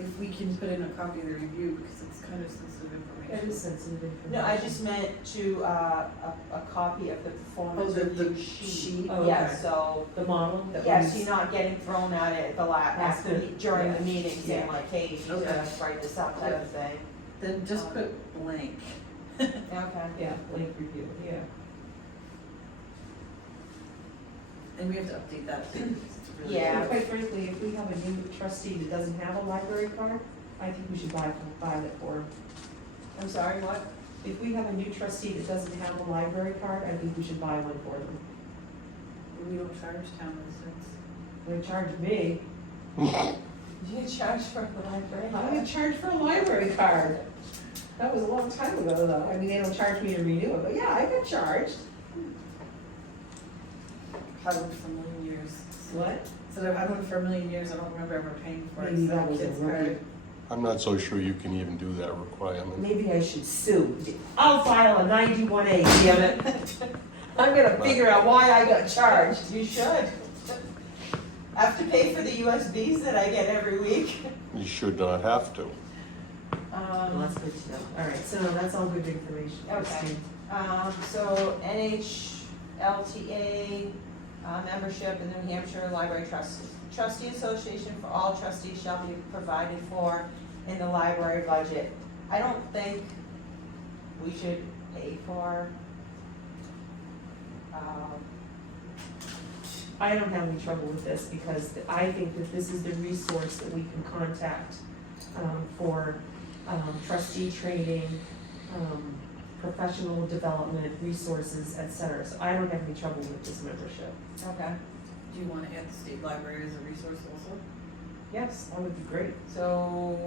if we can put in a copy of the review, because it's kind of sensitive That information. is sensitive information. No, I just meant to, a copy of the performance Oh, the review sheet. sheet? Oh, Yes, okay. so, The model that yes, we- you're not getting thrown at it at the That's after, good. during Yeah. the meeting saying Yeah. like, hey, you need to Okay. write this up type of thing. Then just put blank. Okay. Yeah, blank review, yeah. And we have to update that too, because it's really. Yeah. And quite frankly, if we have a new trustee that doesn't have a library card, I think we should buy it for him. I'm sorry, what? If we have a new trustee that doesn't have a library card, I think we should buy one for them. We don't charge town residents. They charge me. You get charged for the library? I'm gonna charge for a library card. That was a long time ago though. I mean, they don't charge me to renew it, but yeah, I got charged. Had one for a million years. What? So I've had one for a million years, I don't remember ever paying for it. Maybe so that was a kids' right. card. I'm not so sure you can even do that requirement. Maybe I should sue. I'll file a 91A, damn it. I'm gonna figure out why I got charged. You should. I have to pay for the USBs that I get every week. You should not have to. Well, that's good to know. All right, so that's all good information. Okay. Christine. So NHLTA, membership in the New Hampshire Library Trustee Association for all trustees shall be provided for in the library budget. I don't think we should pay for, I don't have any trouble with this because I think that this is the resource that we can contact for trustee training, professional development, resources, et cetera. So I don't have any trouble with this membership. okay, Do you want to add the state library as a resource also? Yes, that would be great. so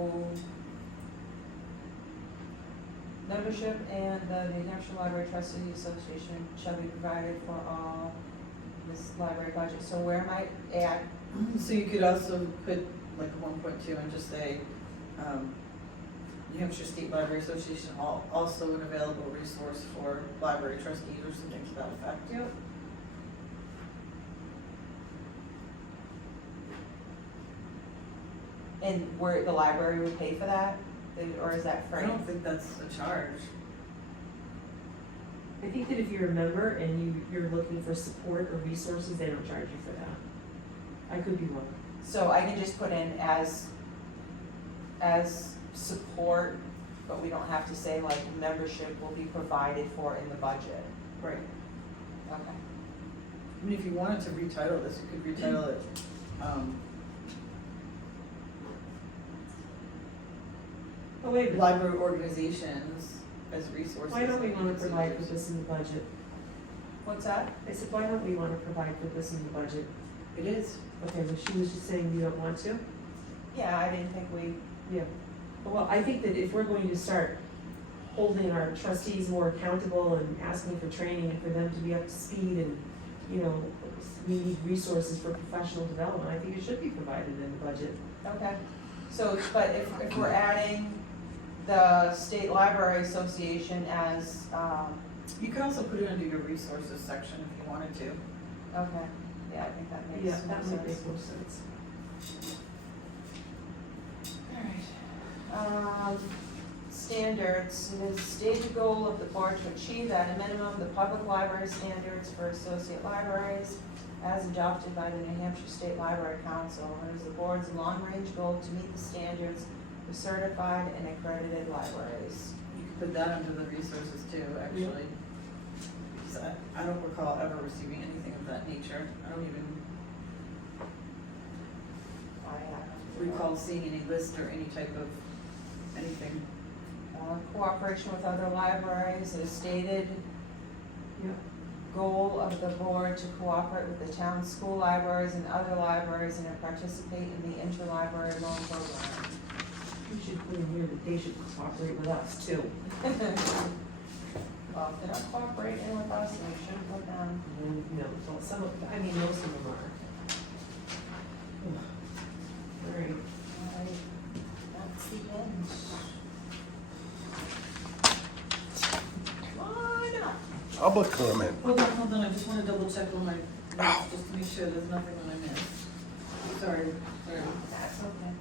membership and the New Hampshire Library Trustee Association shall be provided for all this library budget. So where am I at? So you could also put like a 1.2 and just say, New Hampshire State Library Association, also an available resource for library trustees or something to that effect. Yep. And where the library would pay for that? Or is that free? I don't think that's a charge. I think that if you're a member and you're looking for support or resources, they don't charge you for that. I could be wrong. So I can just put in as support, but we don't have to say like membership will be provided for in the budget. Right. Okay. I mean, if you wanted to retitle this, you could retitle it, Oh, wait a minute. library organizations as resources. Why don't we and want to provide for procedures. this in the budget? What's that? I said, why don't we want to provide for this in the budget? It is. Okay, well, she was just saying you don't want to? Yeah, I didn't think we, Yeah. Well, I think that if we're going to start holding our trustees more accountable and asking for training and for them to be up to speed and, you know, we need resources for professional development, I think it should be provided in the budget. okay. So, but if we're adding the State Library Association as, You could also put it under your resources section if you wanted to. okay, yeah, I think that makes Yeah, more that sense. might make more sense. Alright, standards, it is stated goal of the board to achieve at a minimum the public library standards for associate libraries as adopted by the New Hampshire State Library Council. It is the board's long-range goal to meet the standards for certified and accredited libraries. You could put that under the resources too, actually. Because I don't recall ever receiving anything of that nature. I don't even recall seeing any list or any type of anything. Cooperation with other libraries, it is stated Yeah. goal of the board to cooperate with the town school libraries and other libraries and to participate in the interlibrary loan program. We should put in here that they should cooperate with us too. Well, if they're not cooperating with us, we shouldn't put them. And, you know, well, some of, I mean, most of them are. Ugh. All right. That's the public comment. Hold on, I just wanna double check on my notes, just to make sure there's nothing that I missed. Sorry. That's okay.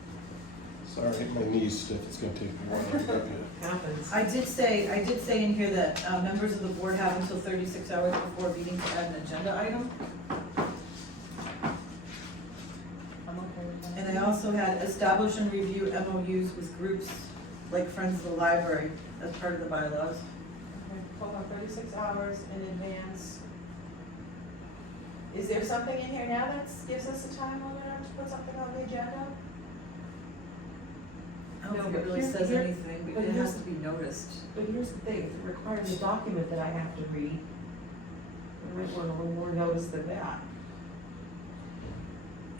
Sorry, my knee's stiff, it's gonna take me a while to get here. Happens. I did say in here that, members of the board have until 36 hours before meeting to add an agenda item. I'm okay with that. And I also had establish and review MOUs with groups like Friends of the Library as part of the bylaws. Okay, hold on, 36 hours in advance. Is there something in here now that gives us a time limit to put something on the agenda? I don't No, think it but really says here- anything, but but it here's- has to be noticed. But here's the thing, if it requires a document that I have to read, I might want a little more notice than that.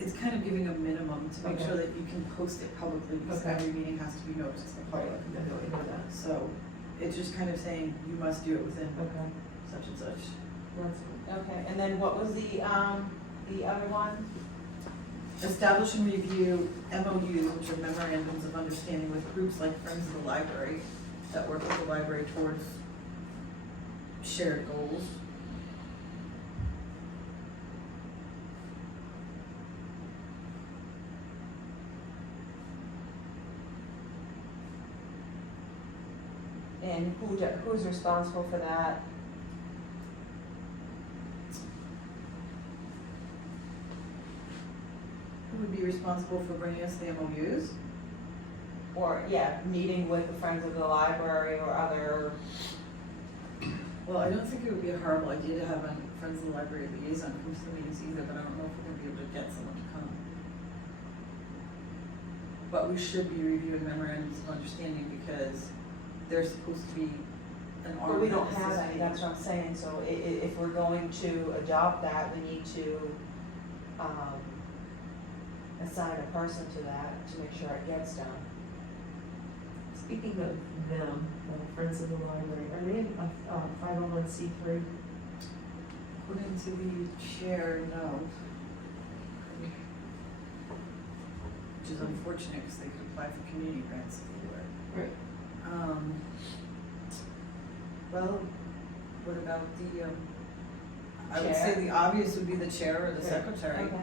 It's kind of giving a minimum to make Okay. sure that you can post it publicly, because Okay. every meeting has to be noticed to the public. I know that. So it's just kind of saying you must do it within Okay, such and such. that's, Okay, and then what was the other one? Establish and review MOUs, which are memorandums of understanding with groups like Friends of the Library that work with the library towards shared goals. And who's responsible for that? Who would be responsible for bringing us the MOUs? Or, yeah, meeting with the Friends of the Library or other, Well, I don't think it would be a horrible idea to have a Friends of the Library liaison come to the meetings either, but I don't know if we're gonna be able to get someone to come. But we should be reviewing memorandums of understanding because they're supposed to be an arm. but we don't that have assists any, that's what I'm saying, so if we're going to adopt that, we need to, assign a person to that to make sure it gets done. speaking of them, Friends of the Library, are they a 501c3? According to the chair, no. Which is unfortunate because they could apply for community grants if they were. Right. Well, what about the, I would say Chair? the obvious would be the chair or the Okay. secretary, Okay.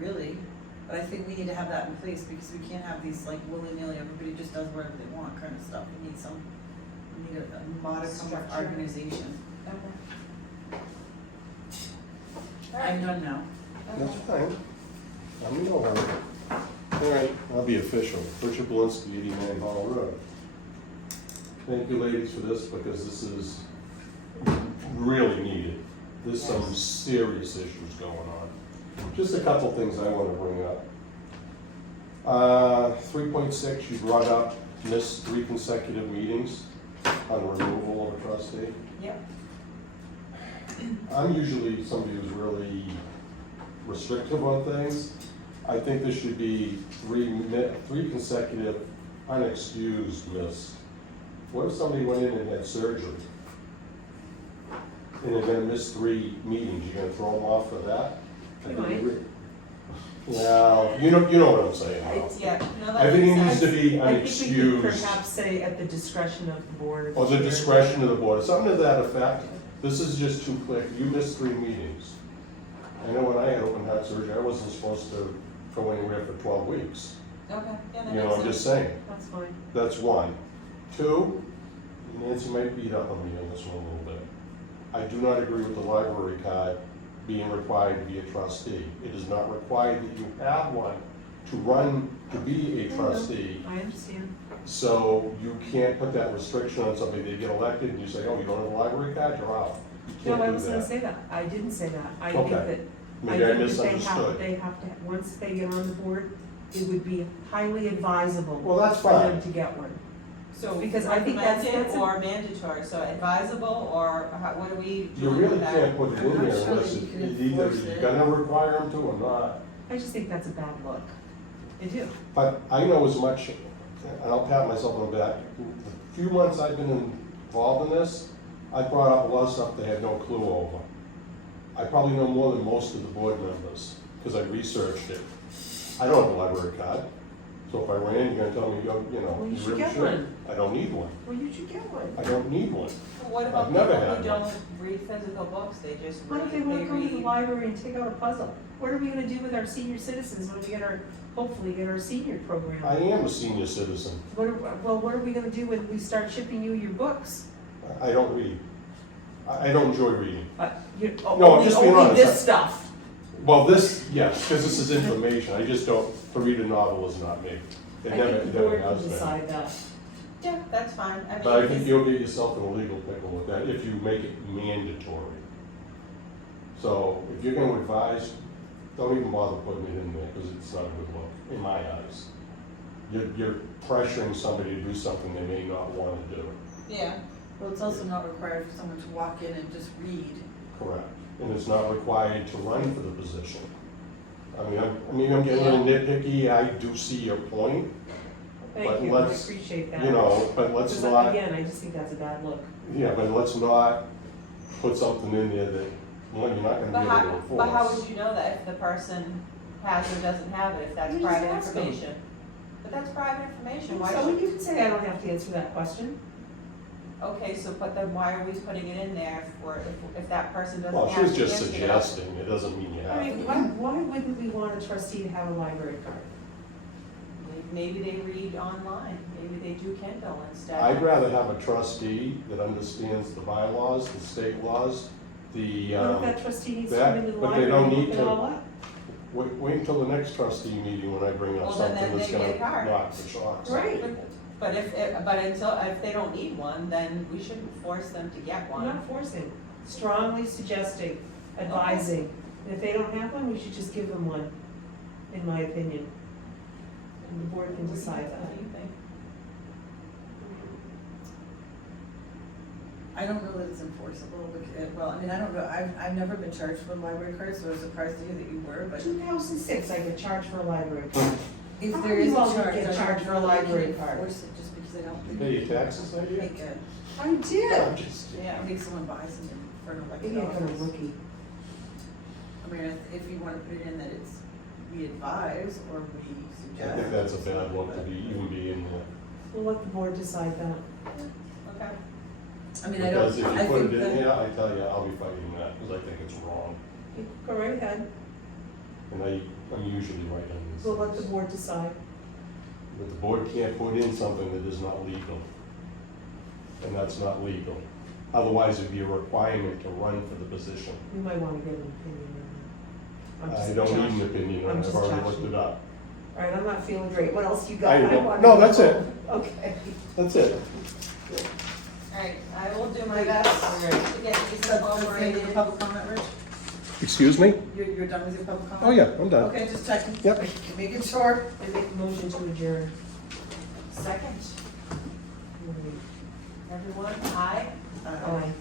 really. But I think we need to have that in place because we can't have these like willy-nilly, everybody just does whatever they want kind of stuff. We need a modicum of Structure. organization. Okay. I'm done now. That's fine. I'm in no hurry. All right, I'll be official. Richard Belinsky, 89 Hall Road. Thank you, ladies, for this, because this is really needed. There's some serious issues going on. Just a couple things I want to bring up. 3.6, you brought up missed 3 consecutive meetings on removal of a trustee. Yep. I'm usually somebody who's really restrictive on things. I think there should be 3 consecutive unexcused missed. What if somebody went in and had surgery? And they're gonna miss 3 meetings, you're gonna throw them off for that? You might. Well, you know what I'm saying, though. Yeah, no, that Everything makes needs to sense. be I think we could unexcused, perhaps say at the discretion of the board. or the discretion of the board, something to that effect. This is just too quick, you missed 3 meetings. I know when I had open heart surgery, I wasn't supposed to go anywhere for 12 weeks. Okay, yeah, that You know, makes I'm sense. just saying, That's fine. that's 1. 2, Nancy might beat up on me on this one a little bit. I do not agree with the library card being required to be a trustee. It is not required that you have one to be a trustee. I understand. So you can't put that restriction on somebody. They get elected and you say, oh, you don't have a library card, you're out. You No, I can't do was gonna that. say that. I didn't say that. I think Okay. that, Maybe I think that misunderstood. they have to, once they get on the board, it would be highly advisable Well, that's for them fine. to get one. So Because I think that's- recommended that's a- or mandatory, so advisable or what do we You do really with that? can't put it in I'm not there sure unless that you can it either enforce you're it. gonna require them to or not. I just think that's a bad look. I do. But I know as much, and I'll pat myself on the back, the few months I've been involved in this, I brought up a lot of stuff they had no clue over. I probably know more than most of the board members, because I researched it. I don't have a library card, So if I ran, you're gonna tell me, you know, Well, you you should really get should. one. I don't need one. Well, you should get one. I don't need one. What about I've never people had who one. don't read physical books, they just read, What if they wanna come to the read. library and take out a puzzle? What are we gonna do with our senior citizens when we get our, hopefully get our senior program? I am a senior citizen. What are we gonna do when we start shipping you your books? I don't read. I don't enjoy reading. No, I'm just being only honest. this stuff. Well, this, yes, because this is information. I just don't, to read a novel is not me. It I never, think it the never board has can been. decide that. Yeah, that's fine, I mean. But I think it's- you'll get yourself in a legal pickle with that if you make it mandatory. So if you're gonna advise, don't even bother putting it in there, because it's not a good look, in my eyes. You're pressuring somebody to do something they may not wanna do. Yeah, Well, it's also not required for someone to walk in and just read. Correct. And it's not required to run for the position. I'm getting a little nitpicky, I do see your point, Thank But you, I let's, appreciate that. you know, but let's Because not, again, I just think that's a bad look. yeah, but let's not put something in there that, one, you're not but gonna be able to how, enforce. but how would you know that if the person has or doesn't have it, if that's You just private ask them. information? But that's private information, why So should, you can say I don't have to answer that question. okay, so but then why are we putting it in there if that person doesn't Well, have she to was just answer it? suggesting, it doesn't mean you have I to. mean, why wouldn't we want a trustee to have a library card? Maybe they read online, maybe they do Kindle instead. I'd rather have a trustee that understands the bylaws, the state laws, the, What if that trustee needs to that- come into the but they library don't and need look it to- all up? wait until the next trustee meeting when I bring up Well, then something that's they get a gonna card. knock the shocks. Right. But if they don't need one, then we shouldn't force them to get I'm one. not forcing, strongly suggesting, advising. And if they don't have one, we should just give them one, in my opinion. And the board can decide that. What do you think? I don't know that it's enforceable, well, I mean, I don't know, I've never been charged for a library card, so I was surprised to hear that you were, but 2006, I get charged for a library card. if How there many is a laws charge, get I charged don't for a know that I library can card? enforce it, just because I don't think. Pay your taxes, I idea? think, I did. I'm just, Yeah. I think someone buys something for an Maybe elected I got a office. rookie. I mean, if you wanna put it in that it's, we advise, or we I suggest. think that's a bad look to even be in there. We'll let the board decide that. Okay. I mean, I don't, Because if I you put think it in that, there, I tell you, I'll be fighting that, because I think it's wrong. You Go right ahead. And I'm usually right on these We'll let the things. board decide. But the board can't put in something that is not legal. And that's not legal. Otherwise, it'd be a requirement to run for the position. We might want to get an opinion on that. I'm I just don't need an joshing. opinion, I'm I've just already joshing. looked it up. All right, I'm not feeling great. What else you got? I don't- wanna no, go that's it. home. Okay. That's it. Alright, I will do my best to get these that's the incorporated. your public comment, Rich? Excuse me? You're done with your public comment? Oh, yeah, I'm done. Okay, just checking. Yep. Making sure. I make a motion to adjourn. Second. Everyone, aye? Aye.